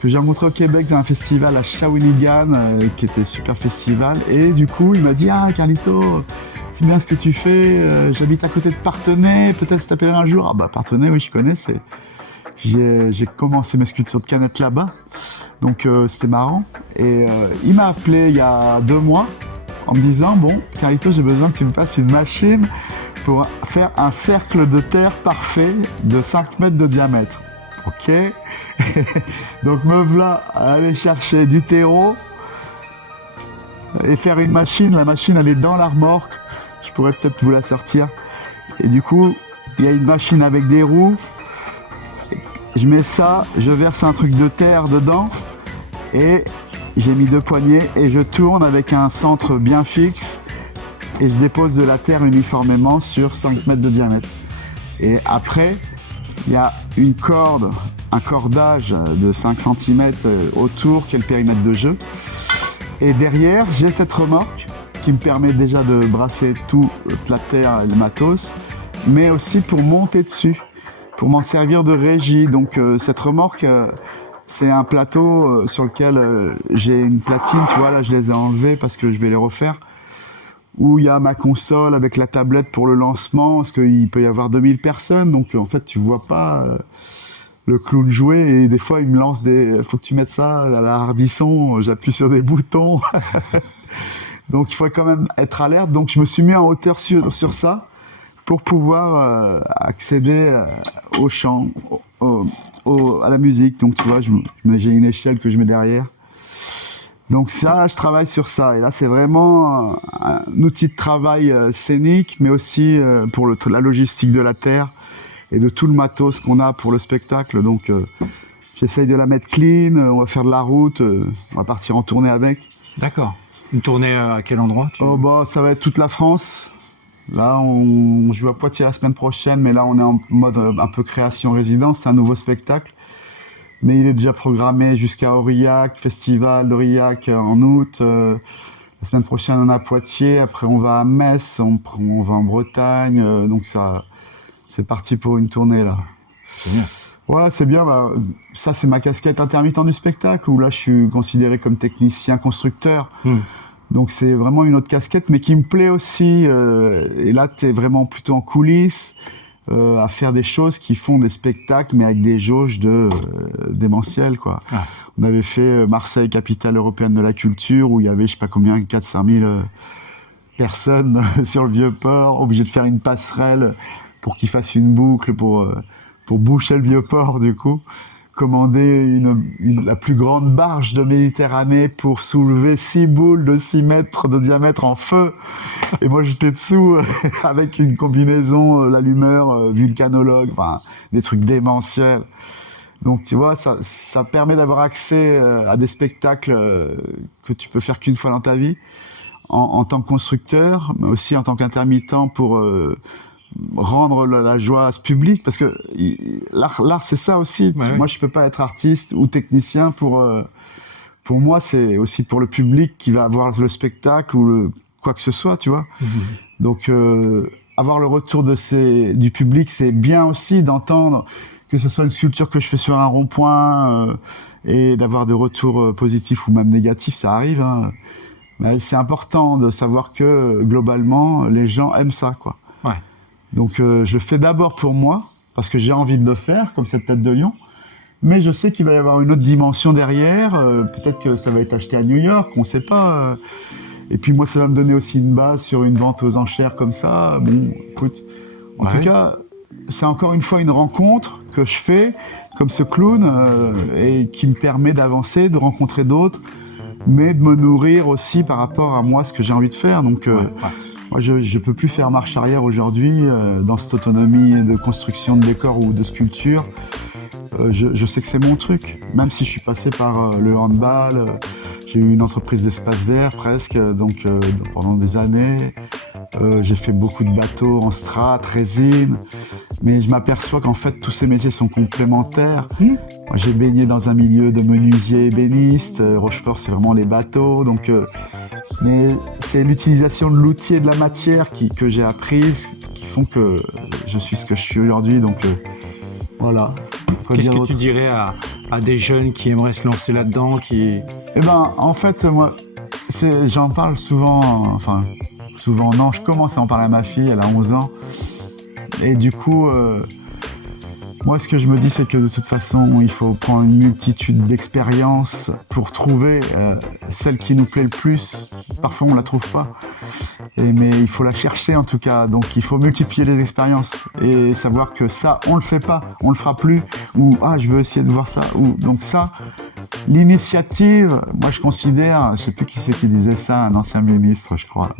que j'ai rencontré au Québec dans un festival à Shawinigan, qui était un super festival. Et du coup, il m'a dit « Ah, Carlito, c'est bien ce que tu fais, j'habite à côté de Parthenay, peut-être je t'appellerai un jour. » Ah bah Parthenay, oui, je connais, j'ai commencé mes sculptures de canettes là-bas. Donc c'était marrant. Et il m'a appelé il y a 2 mois en me disant « Bon, Carlito, j'ai besoin que tu me fasses une machine pour faire un cercle de terre parfait de 5 mètres de diamètre. » Ok. Donc me voilà à aller chercher du terreau et faire une machine. La machine, elle est dans la remorque. Je pourrais peut-être vous la sortir. Et du coup, il y a une machine avec des roues. Je mets ça, je verse un truc de terre dedans et j'ai mis 2 poignées et je tourne avec un centre bien fixe et je dépose de la terre uniformément sur 5 mètres de diamètre. Et après, il y a une corde, un cordage de 5 cm autour qui est le périmètre de jeu. Et derrière, j'ai cette remorque qui me permet déjà de brasser toute la terre et le matos, mais aussi pour monter dessus, pour m'en servir de régie. Donc cette remorque, c'est un plateau sur lequel j'ai une platine, tu vois, là je les ai enlevées parce que je vais les refaire, où il y a ma console avec la tablette pour le lancement, parce qu'il peut y avoir 2000 personnes, donc en fait tu vois pas le clown jouer, et des fois il me lance des... faut que tu mettes ça à la hardisson, j'appuie sur des boutons. Donc il faut quand même être alerte, donc je me suis mis en hauteur sur ça, pour pouvoir accéder au chant, à la musique. Donc tu vois, j'ai une échelle que je mets derrière. Donc ça, je travaille sur ça. Et là, c'est vraiment un outil de travail scénique, mais aussi pour la logistique de la terre et de tout le matos qu'on a pour le spectacle. Donc j'essaye de la mettre clean, on va faire de la route, on va partir en tournée avec. D'accord. Une tournée à quel endroit bah, ça va être toute la France. Là, on joue à Poitiers la semaine prochaine, mais là, on est en mode un peu création-résidence. C'est un nouveau spectacle. Mais il est déjà programmé jusqu'à Aurillac, festival d'Aurillac en août. La semaine prochaine, on est à Poitiers. Après, on va à Metz, on va en Bretagne. Donc, ça, c'est parti pour une tournée, là. C'est bien. Ouais, c'est bien. Bah, ça, c'est ma casquette intermittent du spectacle, où là, je suis considéré comme technicien constructeur. Donc c'est vraiment une autre casquette, mais qui me plaît aussi. Et là, tu es vraiment plutôt en coulisses, à faire des choses qui font des spectacles, mais avec des jauges démentielles, quoi. Ah. On avait fait Marseille, capitale européenne de la culture, où il y avait, je sais pas combien, 400 000 personnes sur le Vieux-Port, obligés de faire une passerelle pour qu'ils fassent une boucle pour boucher le Vieux-Port, du coup. Commander la plus grande barge de Méditerranée pour soulever 6 boules de 6 mètres de diamètre en feu. Et moi, j'étais dessous avec une combinaison, l'allumeur, vulcanologue, enfin, des trucs démentiels. Donc, tu vois, ça permet d'avoir accès à des spectacles que tu peux faire qu'une fois dans ta vie, en tant que constructeur, mais aussi en tant qu'intermittent pour... rendre la joie à ce public, parce que l'art c'est ça aussi. Ouais, moi je peux pas être artiste ou technicien pour moi c'est aussi pour le public qui va voir le spectacle ou quoi que ce soit, tu vois. Donc avoir le retour du public, c'est bien aussi d'entendre que ce soit une sculpture que je fais sur un rond-point et d'avoir des retours positifs ou même négatifs, ça arrive, hein. Mais c'est important de savoir que globalement les gens aiment ça, quoi. Ouais. Donc je le fais d'abord pour moi, parce que j'ai envie de le faire, comme cette tête de lion, Mais je sais qu'il va y avoir une autre dimension derrière. Peut-être que ça va être acheté à New York, on ne sait pas. Et puis moi, ça va me donner aussi une base sur une vente aux enchères comme ça. Bon, écoute, en tout cas, c'est encore une fois une rencontre que je fais, comme ce clown, et qui me permet d'avancer, de rencontrer d'autres, mais de me nourrir aussi par rapport à moi, ce que j'ai envie de faire. Donc, moi, je ne peux plus faire marche arrière aujourd'hui dans cette autonomie de construction de décor ou de sculpture. Je sais que c'est mon truc, même si je suis passé par le handball, j'ai eu une entreprise d'espace vert presque, donc pendant des années. J'ai fait beaucoup de bateaux en strat, résine, mais je m'aperçois qu'en fait tous ces métiers sont complémentaires. Moi, j'ai baigné dans un milieu de menuisier ébéniste, Rochefort c'est vraiment les bateaux, donc, mais c'est l'utilisation de l'outil et de la matière que j'ai apprise qui font que je suis ce que je suis aujourd'hui, donc voilà. Qu'est-ce que tu dirais à des jeunes qui aimeraient se lancer là-dedans Eh ben, en fait, moi, j'en parle souvent, enfin, souvent, non, je commence à en parler à ma fille, elle a 11 ans. Et du coup, moi, ce que je me dis, c'est que de toute façon, il faut prendre une multitude d'expériences pour trouver celle qui nous plaît le plus. Parfois, on ne la trouve pas. Mais il faut la chercher en tout cas. Donc, il faut multiplier les expériences et savoir que ça, on ne le fait pas, on ne le fera plus. Ou, ah, je veux essayer de voir ça. Donc ça, l'initiative, moi, je considère, je ne sais plus qui c'est qui disait ça, un ancien ministre, je crois.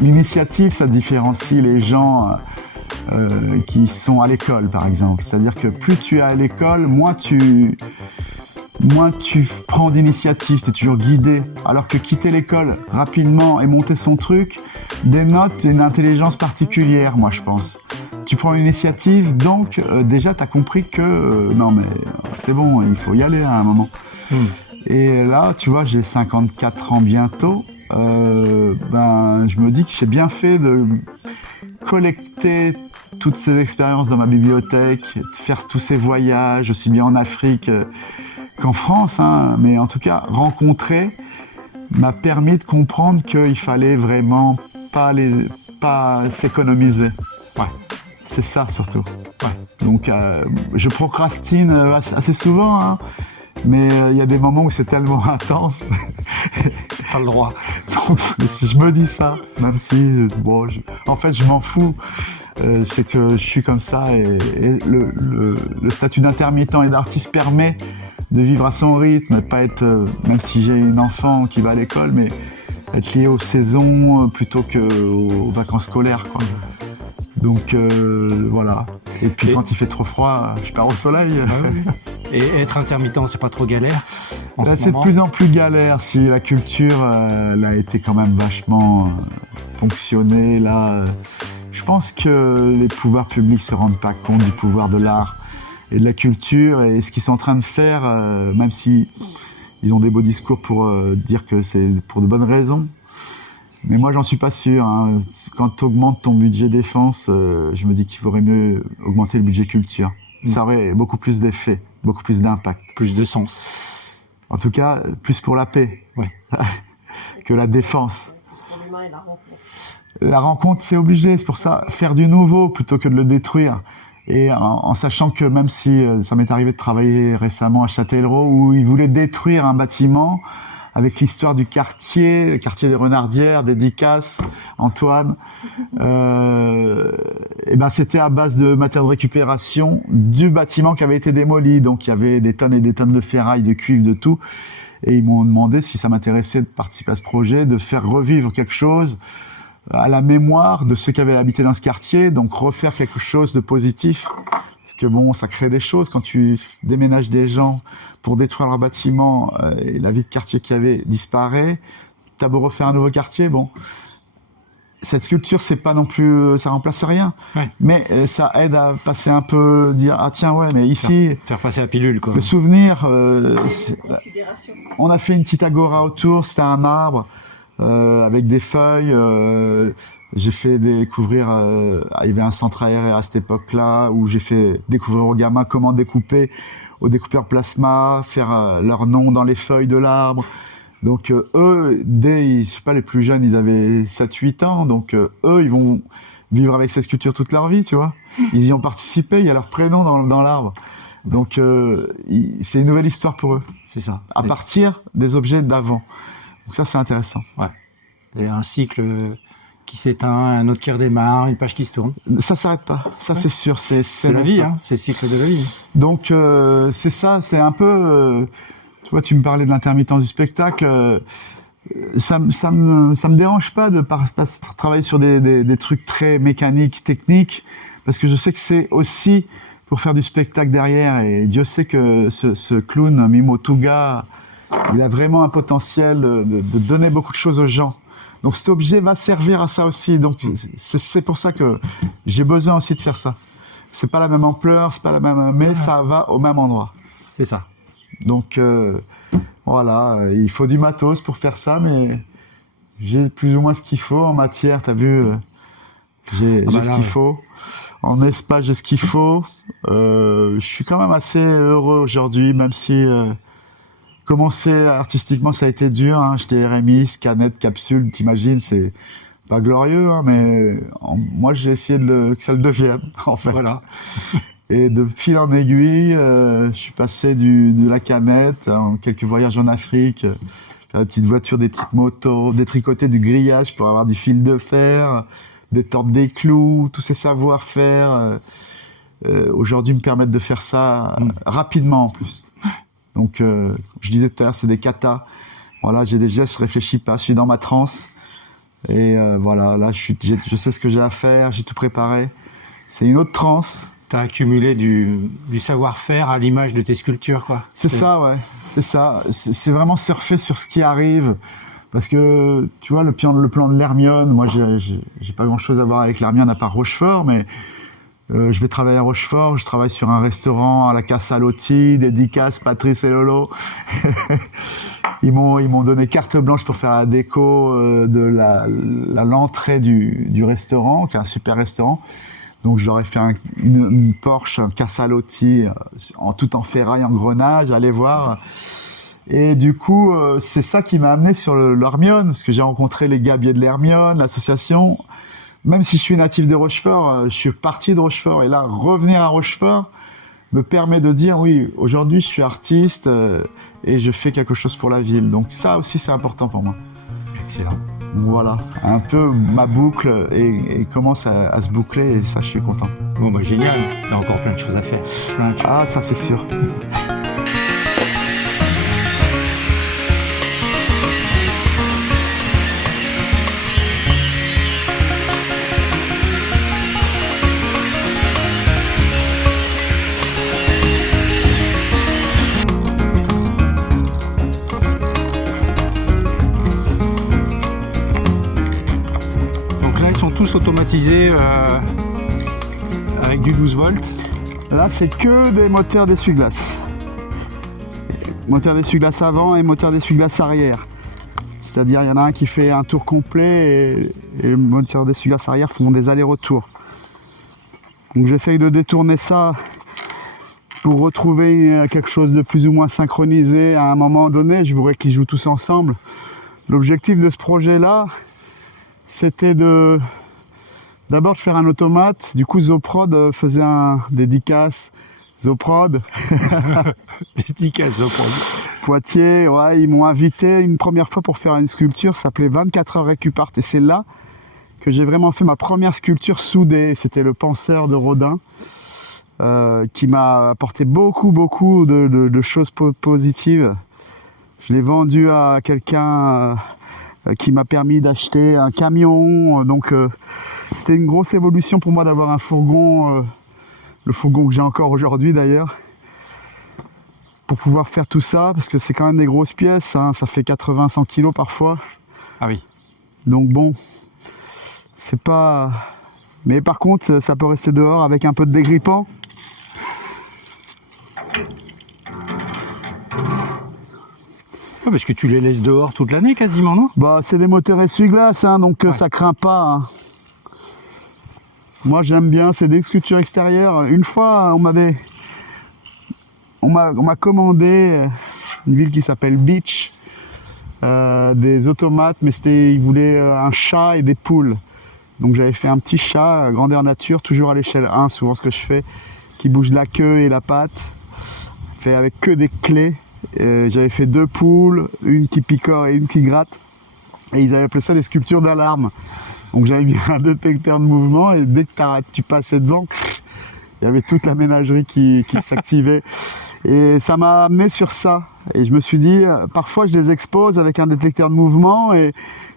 L'initiative, ça différencie les gens qui sont à l'école, par exemple. C'est-à-dire que plus tu es à l'école, moins tu prends d'initiative, tu es toujours guidé. Alors que quitter l'école rapidement et monter son truc dénote une intelligence particulière, moi, je pense. Tu prends une initiative, donc déjà, tu as compris que non, mais c'est bon, il faut y aller à un moment. Et là, tu vois, j'ai 54 ans bientôt. Je me dis que j'ai bien fait de collecter toutes ces expériences dans ma bibliothèque, de faire tous ces voyages, aussi bien en Afrique qu'en France, hein, mais en tout cas, rencontrer m'a permis de comprendre qu'il fallait vraiment pas s'économiser. Ouais, c'est ça surtout. Ouais. Donc, je procrastine assez souvent, hein, mais il y a des moments où c'est tellement intense. Pas le droit. Donc, si je me dis ça, même si, bon, en fait, je m'en fous. C'est que je suis comme ça et le statut d'intermittent et d'artiste permet de vivre à son rythme, pas être, même si j'ai une enfant qui va à l'école, mais être lié aux saisons plutôt qu'aux vacances scolaires, quoi. Donc voilà. Et puis quand il fait trop froid, je pars au soleil. Ah oui. Et être intermittent, c'est pas trop galère Là, c'est de plus en plus galère. Si la culture elle a été quand même vachement ponctionnée, là, je pense que les pouvoirs publics se rendent pas compte du pouvoir de l'art et de la culture et ce qu'ils sont en train de faire, même si ils ont des beaux discours pour dire que c'est pour de bonnes raisons. Mais moi, j'en suis pas sûr, hein. Quand tu augmentes ton budget défense, je me dis qu'il faudrait mieux augmenter le budget culture. Ça aurait beaucoup plus d'effet, beaucoup plus d'impact. Plus de sens. En tout cas, plus pour la paix que la défense. Pour l'humain et la rencontre. La rencontre, c'est obligé. C'est pour ça, faire du nouveau plutôt que de le détruire. Et en sachant que même si ça m'est arrivé de travailler récemment à Châtellerault, où ils voulaient détruire un bâtiment, avec l'histoire du quartier, le quartier des Renardières, dédicace, Antoine. Et ben c'était à base de matière de récupération du bâtiment qui avait été démoli. Donc il y avait des tonnes et des tonnes de ferraille, de cuivre, de tout. Et ils m'ont demandé si ça m'intéressait de participer à ce projet, de faire revivre quelque chose à la mémoire de ceux qui avaient habité dans ce quartier, donc refaire quelque chose de positif. Parce que bon, ça crée des choses quand tu déménages des gens pour détruire leur bâtiment et la vie de quartier qu'il y avait disparaît. Tu as beau refaire un nouveau quartier, bon. Cette sculpture, c'est pas non plus, ça remplace rien. Ouais. Mais ça aide à passer un peu, dire ah tiens ouais, mais ici faire passer la pilule quoi. Le souvenir. On a fait une petite agora autour, c'était un arbre avec des feuilles. J'ai fait découvrir, il y avait un centre aéré à cette époque-là où j'ai fait découvrir aux gamins comment découper au découpeur plasma, faire leur nom dans les feuilles de l'arbre. Donc eux, je sais pas, les plus jeunes, ils avaient 7-8 ans, donc eux, ils vont vivre avec ces sculptures toute leur vie, tu vois. Ils y ont participé, il y a leur prénom dans l'arbre. Donc c'est une nouvelle histoire pour eux, C'est ça. à partir des objets d'avant. Donc ça, c'est intéressant. Il y a un cycle qui s'éteint, un autre qui redémarre, une page qui se tourne. Ça s'arrête pas, ça c'est sûr. C'est la vie, ça. hein, c'est le cycle de la vie. Donc c'est ça, c'est un peu... tu vois, tu me parlais de l'intermittence du spectacle. Ça me dérange pas de travailler sur des trucs très mécaniques, techniques, parce que je sais que c'est aussi pour faire du spectacle derrière. Et Dieu sait que ce clown, Mimo Touga, il a vraiment un potentiel de donner beaucoup de choses aux gens. Donc cet objet va servir à ça aussi. Donc c'est pour ça que j'ai besoin aussi de faire ça. C'est pas la même ampleur, c'est pas la même, mais ça va au même endroit. C'est ça. Donc voilà, il faut du matos pour faire ça, mais j'ai plus ou moins ce qu'il faut en matière. T'as vu, j'ai ce qu'il faut. En espace, j'ai ce qu'il faut. Je suis quand même assez heureux aujourd'hui, même si commencer artistiquement, ça a été dur. Hein. J'étais RMI, canette, capsule, t'imagines, c'est pas glorieux, hein, mais moi j'ai essayé que ça le devienne, en fait. Voilà. Et de fil en aiguille, je suis passé de la canette, en quelques voyages en Afrique, faire des petites voitures, des petites motos, détricoter du grillage pour avoir du fil de fer, détordre des clous, tous ces savoir-faire. Aujourd'hui me permettent de faire ça rapidement en plus. Donc, je disais tout à l'heure, c'est des katas. Voilà, j'ai des gestes, je réfléchis pas, je suis dans ma transe. Et voilà, là, je sais ce que j'ai à faire, j'ai tout préparé. C'est une autre transe. Tu as accumulé du savoir-faire à l'image de tes sculptures, quoi. C'est ça, ouais. C'est ça. C'est vraiment surfer sur ce qui arrive. Parce que, tu vois, le plan de l'Hermione, moi, j'ai pas grand-chose à voir avec l'Hermione à part Rochefort, mais je vais travailler à Rochefort, je travaille sur un restaurant à la Casalotti, dédicace Patrice et Lolo. Ils m'ont donné carte blanche pour faire la déco de l'entrée du restaurant, qui est un super restaurant. Donc je leur ai fait une Porsche, un Casalotti, tout en ferraille, en grenage, allez voir. Et du coup, c'est ça qui m'a amené sur l'Hermione, parce que j'ai rencontré les gabiers de l'Hermione, l'association. Même si je suis natif de Rochefort, je suis parti de Rochefort. Et là, revenir à Rochefort me permet de dire, oui, aujourd'hui, je suis artiste et je fais quelque chose pour la ville. Donc ça aussi, c'est important pour moi. Excellent. Donc voilà, un peu ma boucle et commence à se boucler, et ça, je suis content. Bon, bah génial. Il y a encore plein de choses à faire. Ah, ça, c'est sûr. Tous automatisés avec du 12 volts. Là, c'est que des moteurs d'essuie-glace. Moteur d'essuie-glace avant et moteur d'essuie-glace arrière. C'est-à-dire, il y en a un qui fait un tour complet et le moteur d'essuie-glace arrière font des allers-retours. Donc j'essaye de détourner ça pour retrouver quelque chose de plus ou moins synchronisé à un moment donné. Je voudrais qu'ils jouent tous ensemble. L'objectif de ce projet-là, c'était d'abord de faire un automate. Du coup, Zoprod faisait un dédicace. Zoprod. Dédicace Zoprod. Poitiers, ouais, ils m'ont invité une première fois pour faire une sculpture, ça s'appelait 24 heures récupart. Et c'est là que j'ai vraiment fait ma première sculpture soudée. C'était le Penseur de Rodin, qui m'a apporté beaucoup de choses positives. Je l'ai vendu à quelqu'un qui m'a permis d'acheter un camion. Donc c'était une grosse évolution pour moi d'avoir un fourgon, le fourgon que j'ai encore aujourd'hui d'ailleurs, pour pouvoir faire tout ça, parce que c'est quand même des grosses pièces, hein, ça fait 80-100 kilos parfois. Ah oui. Donc bon, c'est pas... Mais par contre, ça peut rester dehors avec un peu de dégrippant. Ouais, parce que tu les laisses dehors toute l'année quasiment, non? Bah, c'est des moteurs essuie-glace, hein, donc ça craint pas. Hein. Moi, j'aime bien, c'est des sculptures extérieures. Une fois, on m'a commandé une ville qui s'appelle Beach, des automates, mais ils voulaient un chat et des poules. Donc j'avais fait un petit chat, grandeur nature, toujours à l'échelle 1, souvent ce que je fais, qui bouge la queue et la patte, fait avec que des clés. J'avais fait 2 poules, une qui picore et une qui gratte. Et ils avaient appelé ça des sculptures d'alarme. Donc j'avais mis un détecteur de mouvement et dès que tu passais devant, il y avait toute la ménagerie qui s'activait. Et ça m'a amené sur ça. Et je me suis dit, parfois je les expose avec un détecteur de mouvement et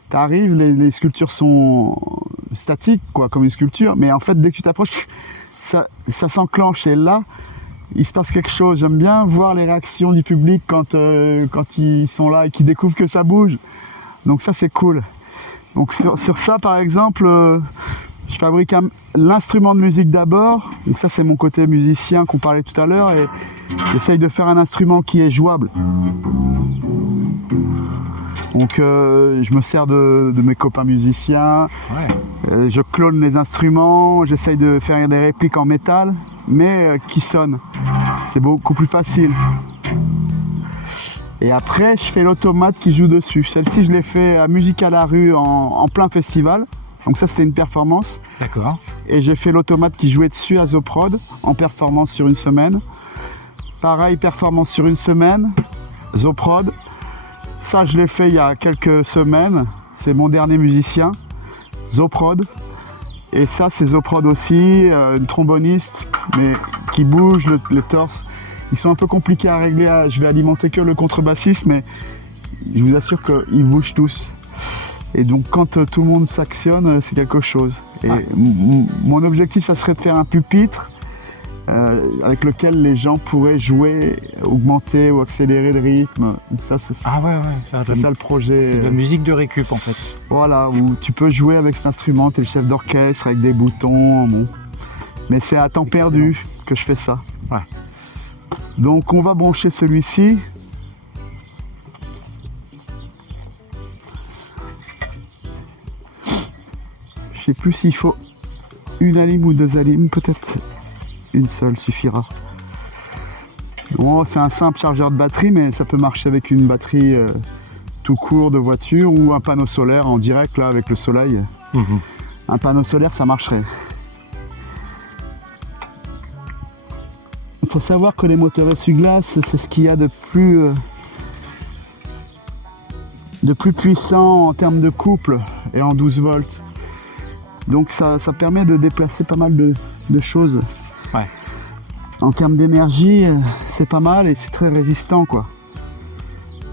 tu arrives, les sculptures sont statiques, quoi, comme une sculpture. Mais en fait, dès que tu t'approches, ça s'enclenche. Et là, il se passe quelque chose. J'aime bien voir les réactions du public quand ils sont là et qu'ils découvrent que ça bouge. Donc ça, c'est cool. Donc sur ça, par exemple, je fabrique l'instrument de musique d'abord. Donc ça, c'est mon côté musicien qu'on parlait tout à l'heure. Et j'essaye de faire un instrument qui est jouable. Donc je me sers de mes copains musiciens. Ouais. Je clone les instruments. J'essaye de faire des répliques en métal, mais qui sonnent. C'est beaucoup plus facile. Et après, je fais l'automate qui joue dessus. Celle-ci, je l'ai fait à Musique à la rue en plein festival. Donc ça, c'était une performance. D'accord. Et j'ai fait l'automate qui jouait dessus à Zoprod en performance sur une semaine. Pareil, performance sur une semaine, Zoprod. Ça, je l'ai fait il y a quelques semaines. C'est mon dernier musicien, Zoprod. Et ça, c'est Zoprod aussi, une tromboniste, mais qui bouge le torse. Ils sont un peu compliqués à régler. Je vais alimenter que le contrebassiste, mais je vous assure qu'ils bougent tous. Et donc, quand tout le monde s'actionne, c'est quelque chose. Et mon objectif, ça serait de faire un pupitre avec lequel les gens pourraient jouer, augmenter ou accélérer le rythme. Donc ça, c'est Ah ouais, c'est ça le projet. C'est de la musique de récup en fait. Voilà, où tu peux jouer avec cet instrument, tu es le chef d'orchestre avec des boutons. Bon. Mais c'est à temps perdu que je fais ça. Ouais. Donc on va brancher celui-ci. Je sais plus s'il faut une alim ou 2 alims, peut-être une seule suffira. Bon, c'est un simple chargeur de batterie, mais ça peut marcher avec une batterie tout court de voiture ou un panneau solaire en direct là avec le soleil. Un panneau solaire, ça marcherait. Il faut savoir que les moteurs essuie-glace, c'est ce qu'il y a de plus puissant en termes de couple et en 12 volts. Donc ça permet de déplacer pas mal de choses. Ouais. En termes d'énergie, c'est pas mal et c'est très résistant, quoi.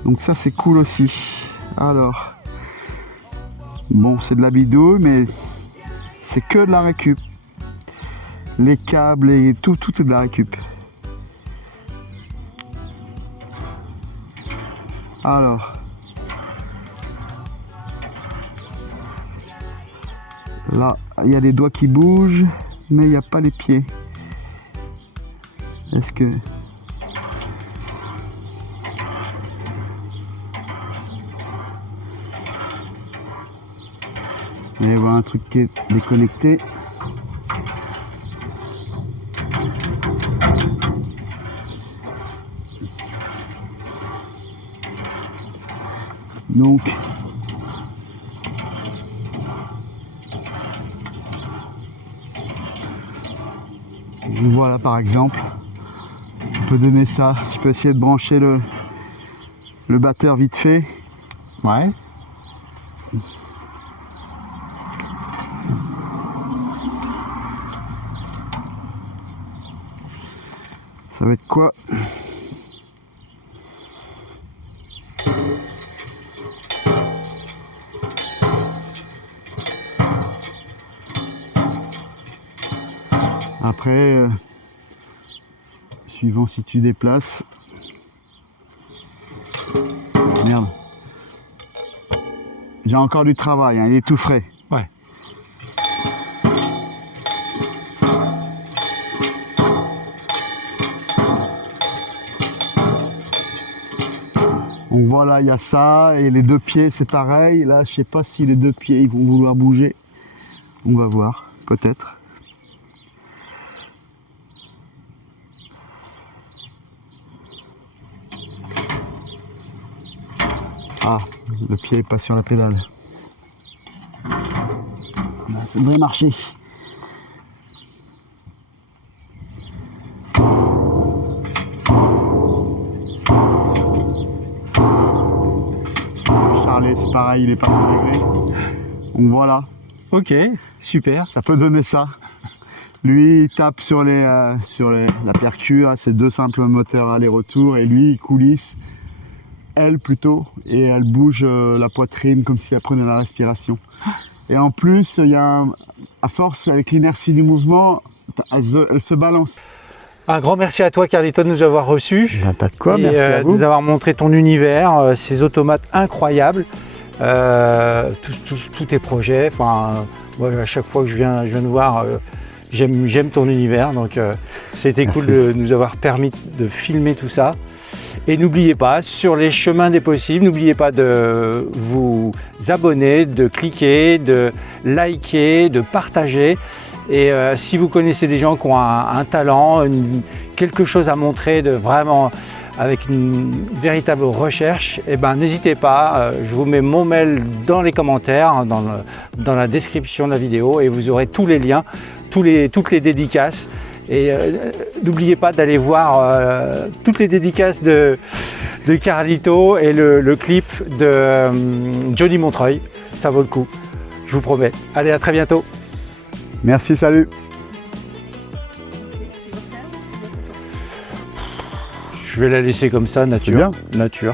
Donc ça, c'est cool aussi. Alors, bon, c'est de la bidouille, mais c'est que de la récup. Les câbles et tout est de la récup. Alors, là, il y a les doigts qui bougent, mais il n'y a pas les pieds. Est-ce que... Il va y avoir un truc qui est déconnecté. Donc, voilà par exemple, on peut donner ça. Je peux essayer de brancher le batteur vite fait. Ouais. Ça va être quoi? Après, suivant si tu déplaces. Merde. J'ai encore du travail, hein, il est tout frais. Ouais. Donc voilà, il y a ça, et les 2 pieds c'est pareil. Là, je sais pas si les 2 pieds ils vont vouloir bouger. On va voir, peut-être. Ah, le pied est pas sur la pédale. Là, Ça devrait marcher. Charlet, c'est pareil, il est pas mal réglé. Donc voilà, Ok, super. ça peut donner ça. Lui, il tape sur la percu, c'est 2 simples moteurs aller-retour, et lui, il coulisse, elle plutôt, et elle bouge la poitrine comme si elle prenait la respiration. Et en plus, il y a à force, avec l'inertie du mouvement, elle se balance. Un grand merci à toi, Carlito, de nous avoir reçus. Pas de quoi, Et, merci à de vous. nous avoir montré ton univers, ces automates incroyables, tous tes projets. Enfin, moi, à chaque fois que je viens te voir, j'aime ton univers. Donc, c'était cool de nous avoir permis de filmer tout ça. Et n'oubliez pas, sur les chemins des possibles, n'oubliez pas de vous abonner, de cliquer, de liker, de partager. Et si vous connaissez des gens qui ont un talent, quelque chose à montrer, vraiment avec une véritable recherche, eh ben, n'hésitez pas, je vous mets mon mail dans les commentaires, dans la description de la vidéo, et vous aurez tous les liens, toutes les dédicaces. Et n'oubliez pas d'aller voir toutes les dédicaces de Carlito et le clip de Johnny Montreuil, ça vaut le coup, je vous promets. Allez, à très bientôt. Merci, salut. Je vais la laisser comme ça, nature. bien. Nature.